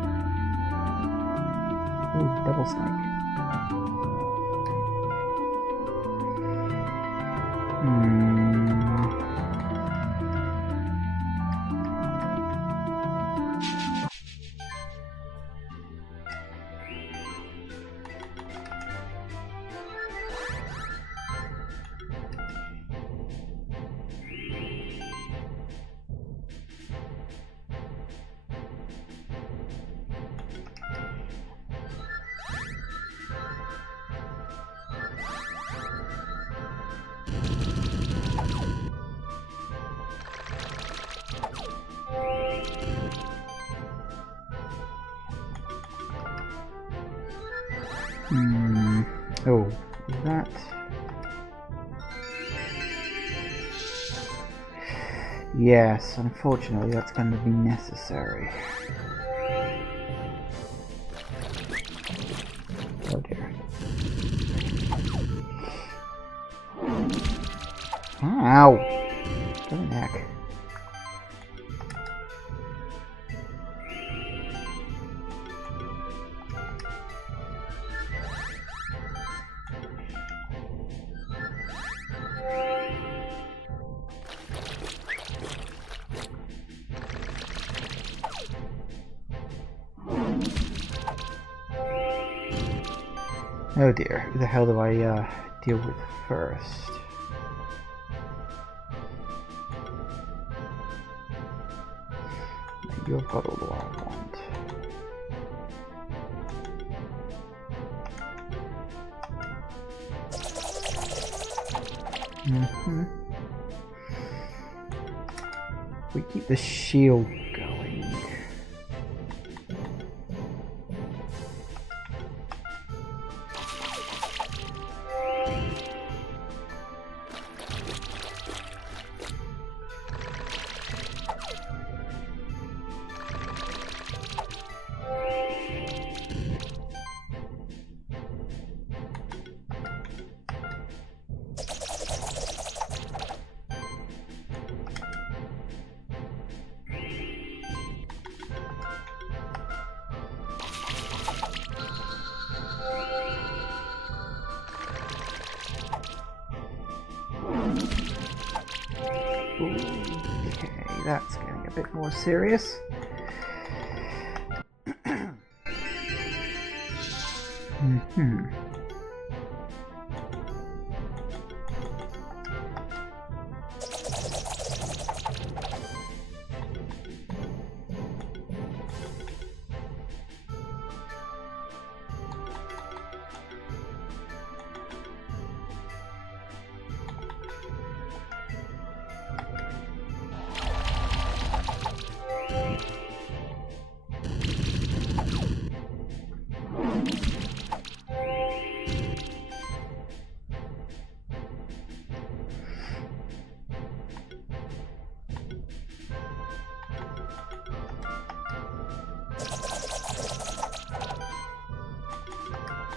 Ooh, double snake. Oh, that... Yes, unfortunately that's going to be necessary. Oh dear. Ow! What the heck? Oh dear, who the hell do I deal with first? You've got all the I want. We keep the shield going. Okay, that's getting a bit more serious.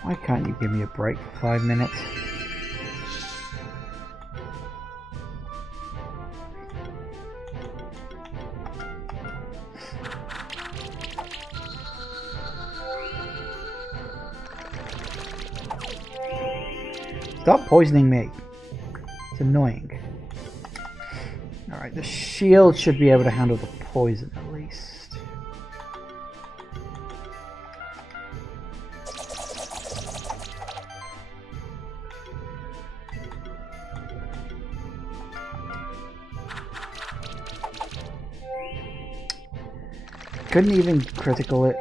Why can't you give me a break for 5 minutes? Stop poisoning me. It's annoying. Alright, the shield should be able to handle the poison at least. Couldn't even critical it,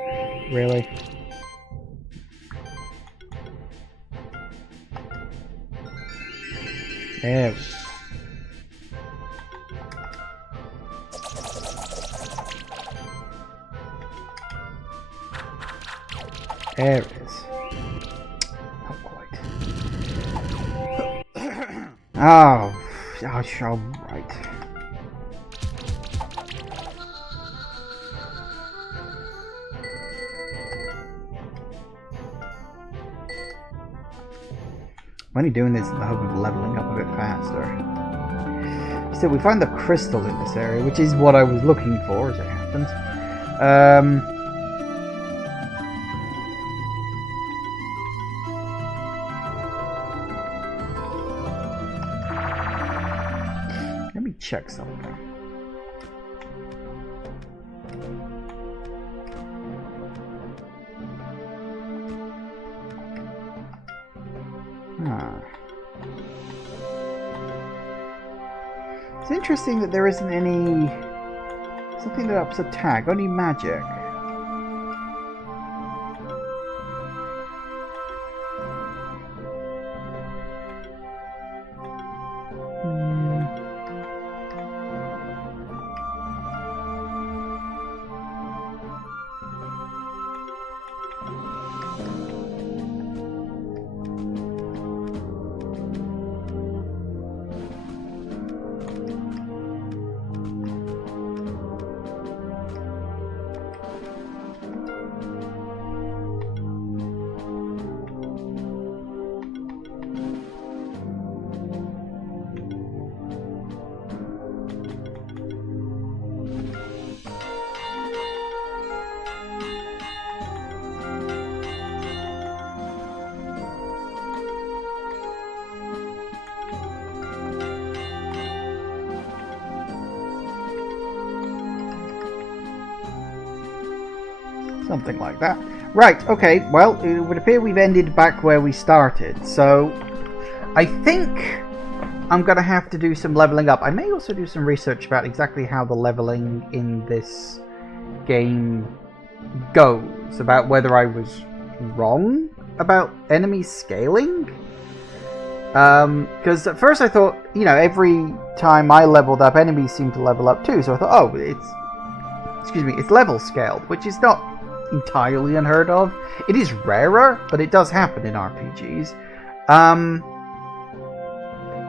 really. There we go. There it is. Not quite. Oh, gosh, all right. I'm only doing this in the hope of leveling up a bit faster. Still, we find the crystal in this area, which is what I was looking for, as it happens. Let me check something. It's interesting that there isn't any... something that ups attack, only magic. Something like that. Right, okay, well, it would appear we've ended back where we started, so I think I'm going to have to do some leveling up. I may also do some research about exactly how the leveling in this game goes, about whether I was wrong about enemies scaling. Because at first I thought, you know, every time I leveled up, enemies seemed to level up too, so I thought, oh, it's level scaled, which is not entirely unheard of. It is rarer, but it does happen in RPGs.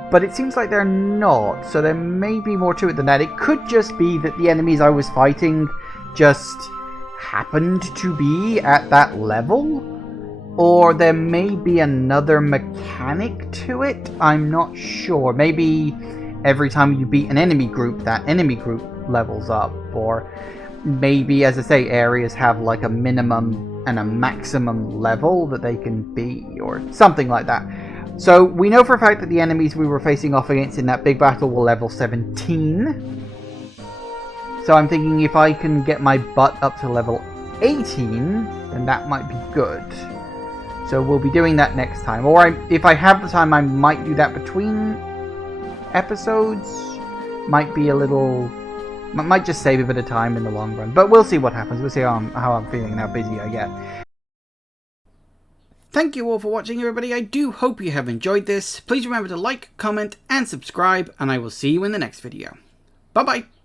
But it seems like they're not, so there may be more to it than that. It could just be that the enemies I was fighting just happened to be at that level, or there may be another mechanic to it. I'm not sure. Maybe every time you beat an enemy group, that enemy group levels up, or maybe, as I say, areas have like a minimum and a maximum level that they can be, or something like that. So we know for a fact that the enemies we were facing off against in that big battle were level 17. So I'm thinking if I can get my butt up to level 18, then that might be good. So we'll be doing that next time. Or if I have the time, I might do that between episodes. Might be a little... might just save a bit of time in the long run. But we'll see what happens. We'll see how I'm feeling and how busy I get. Thank you all for watching, everybody. I do hope you have enjoyed this. Please remember to like, comment, and subscribe. And I will see you in the next video. Bye-bye.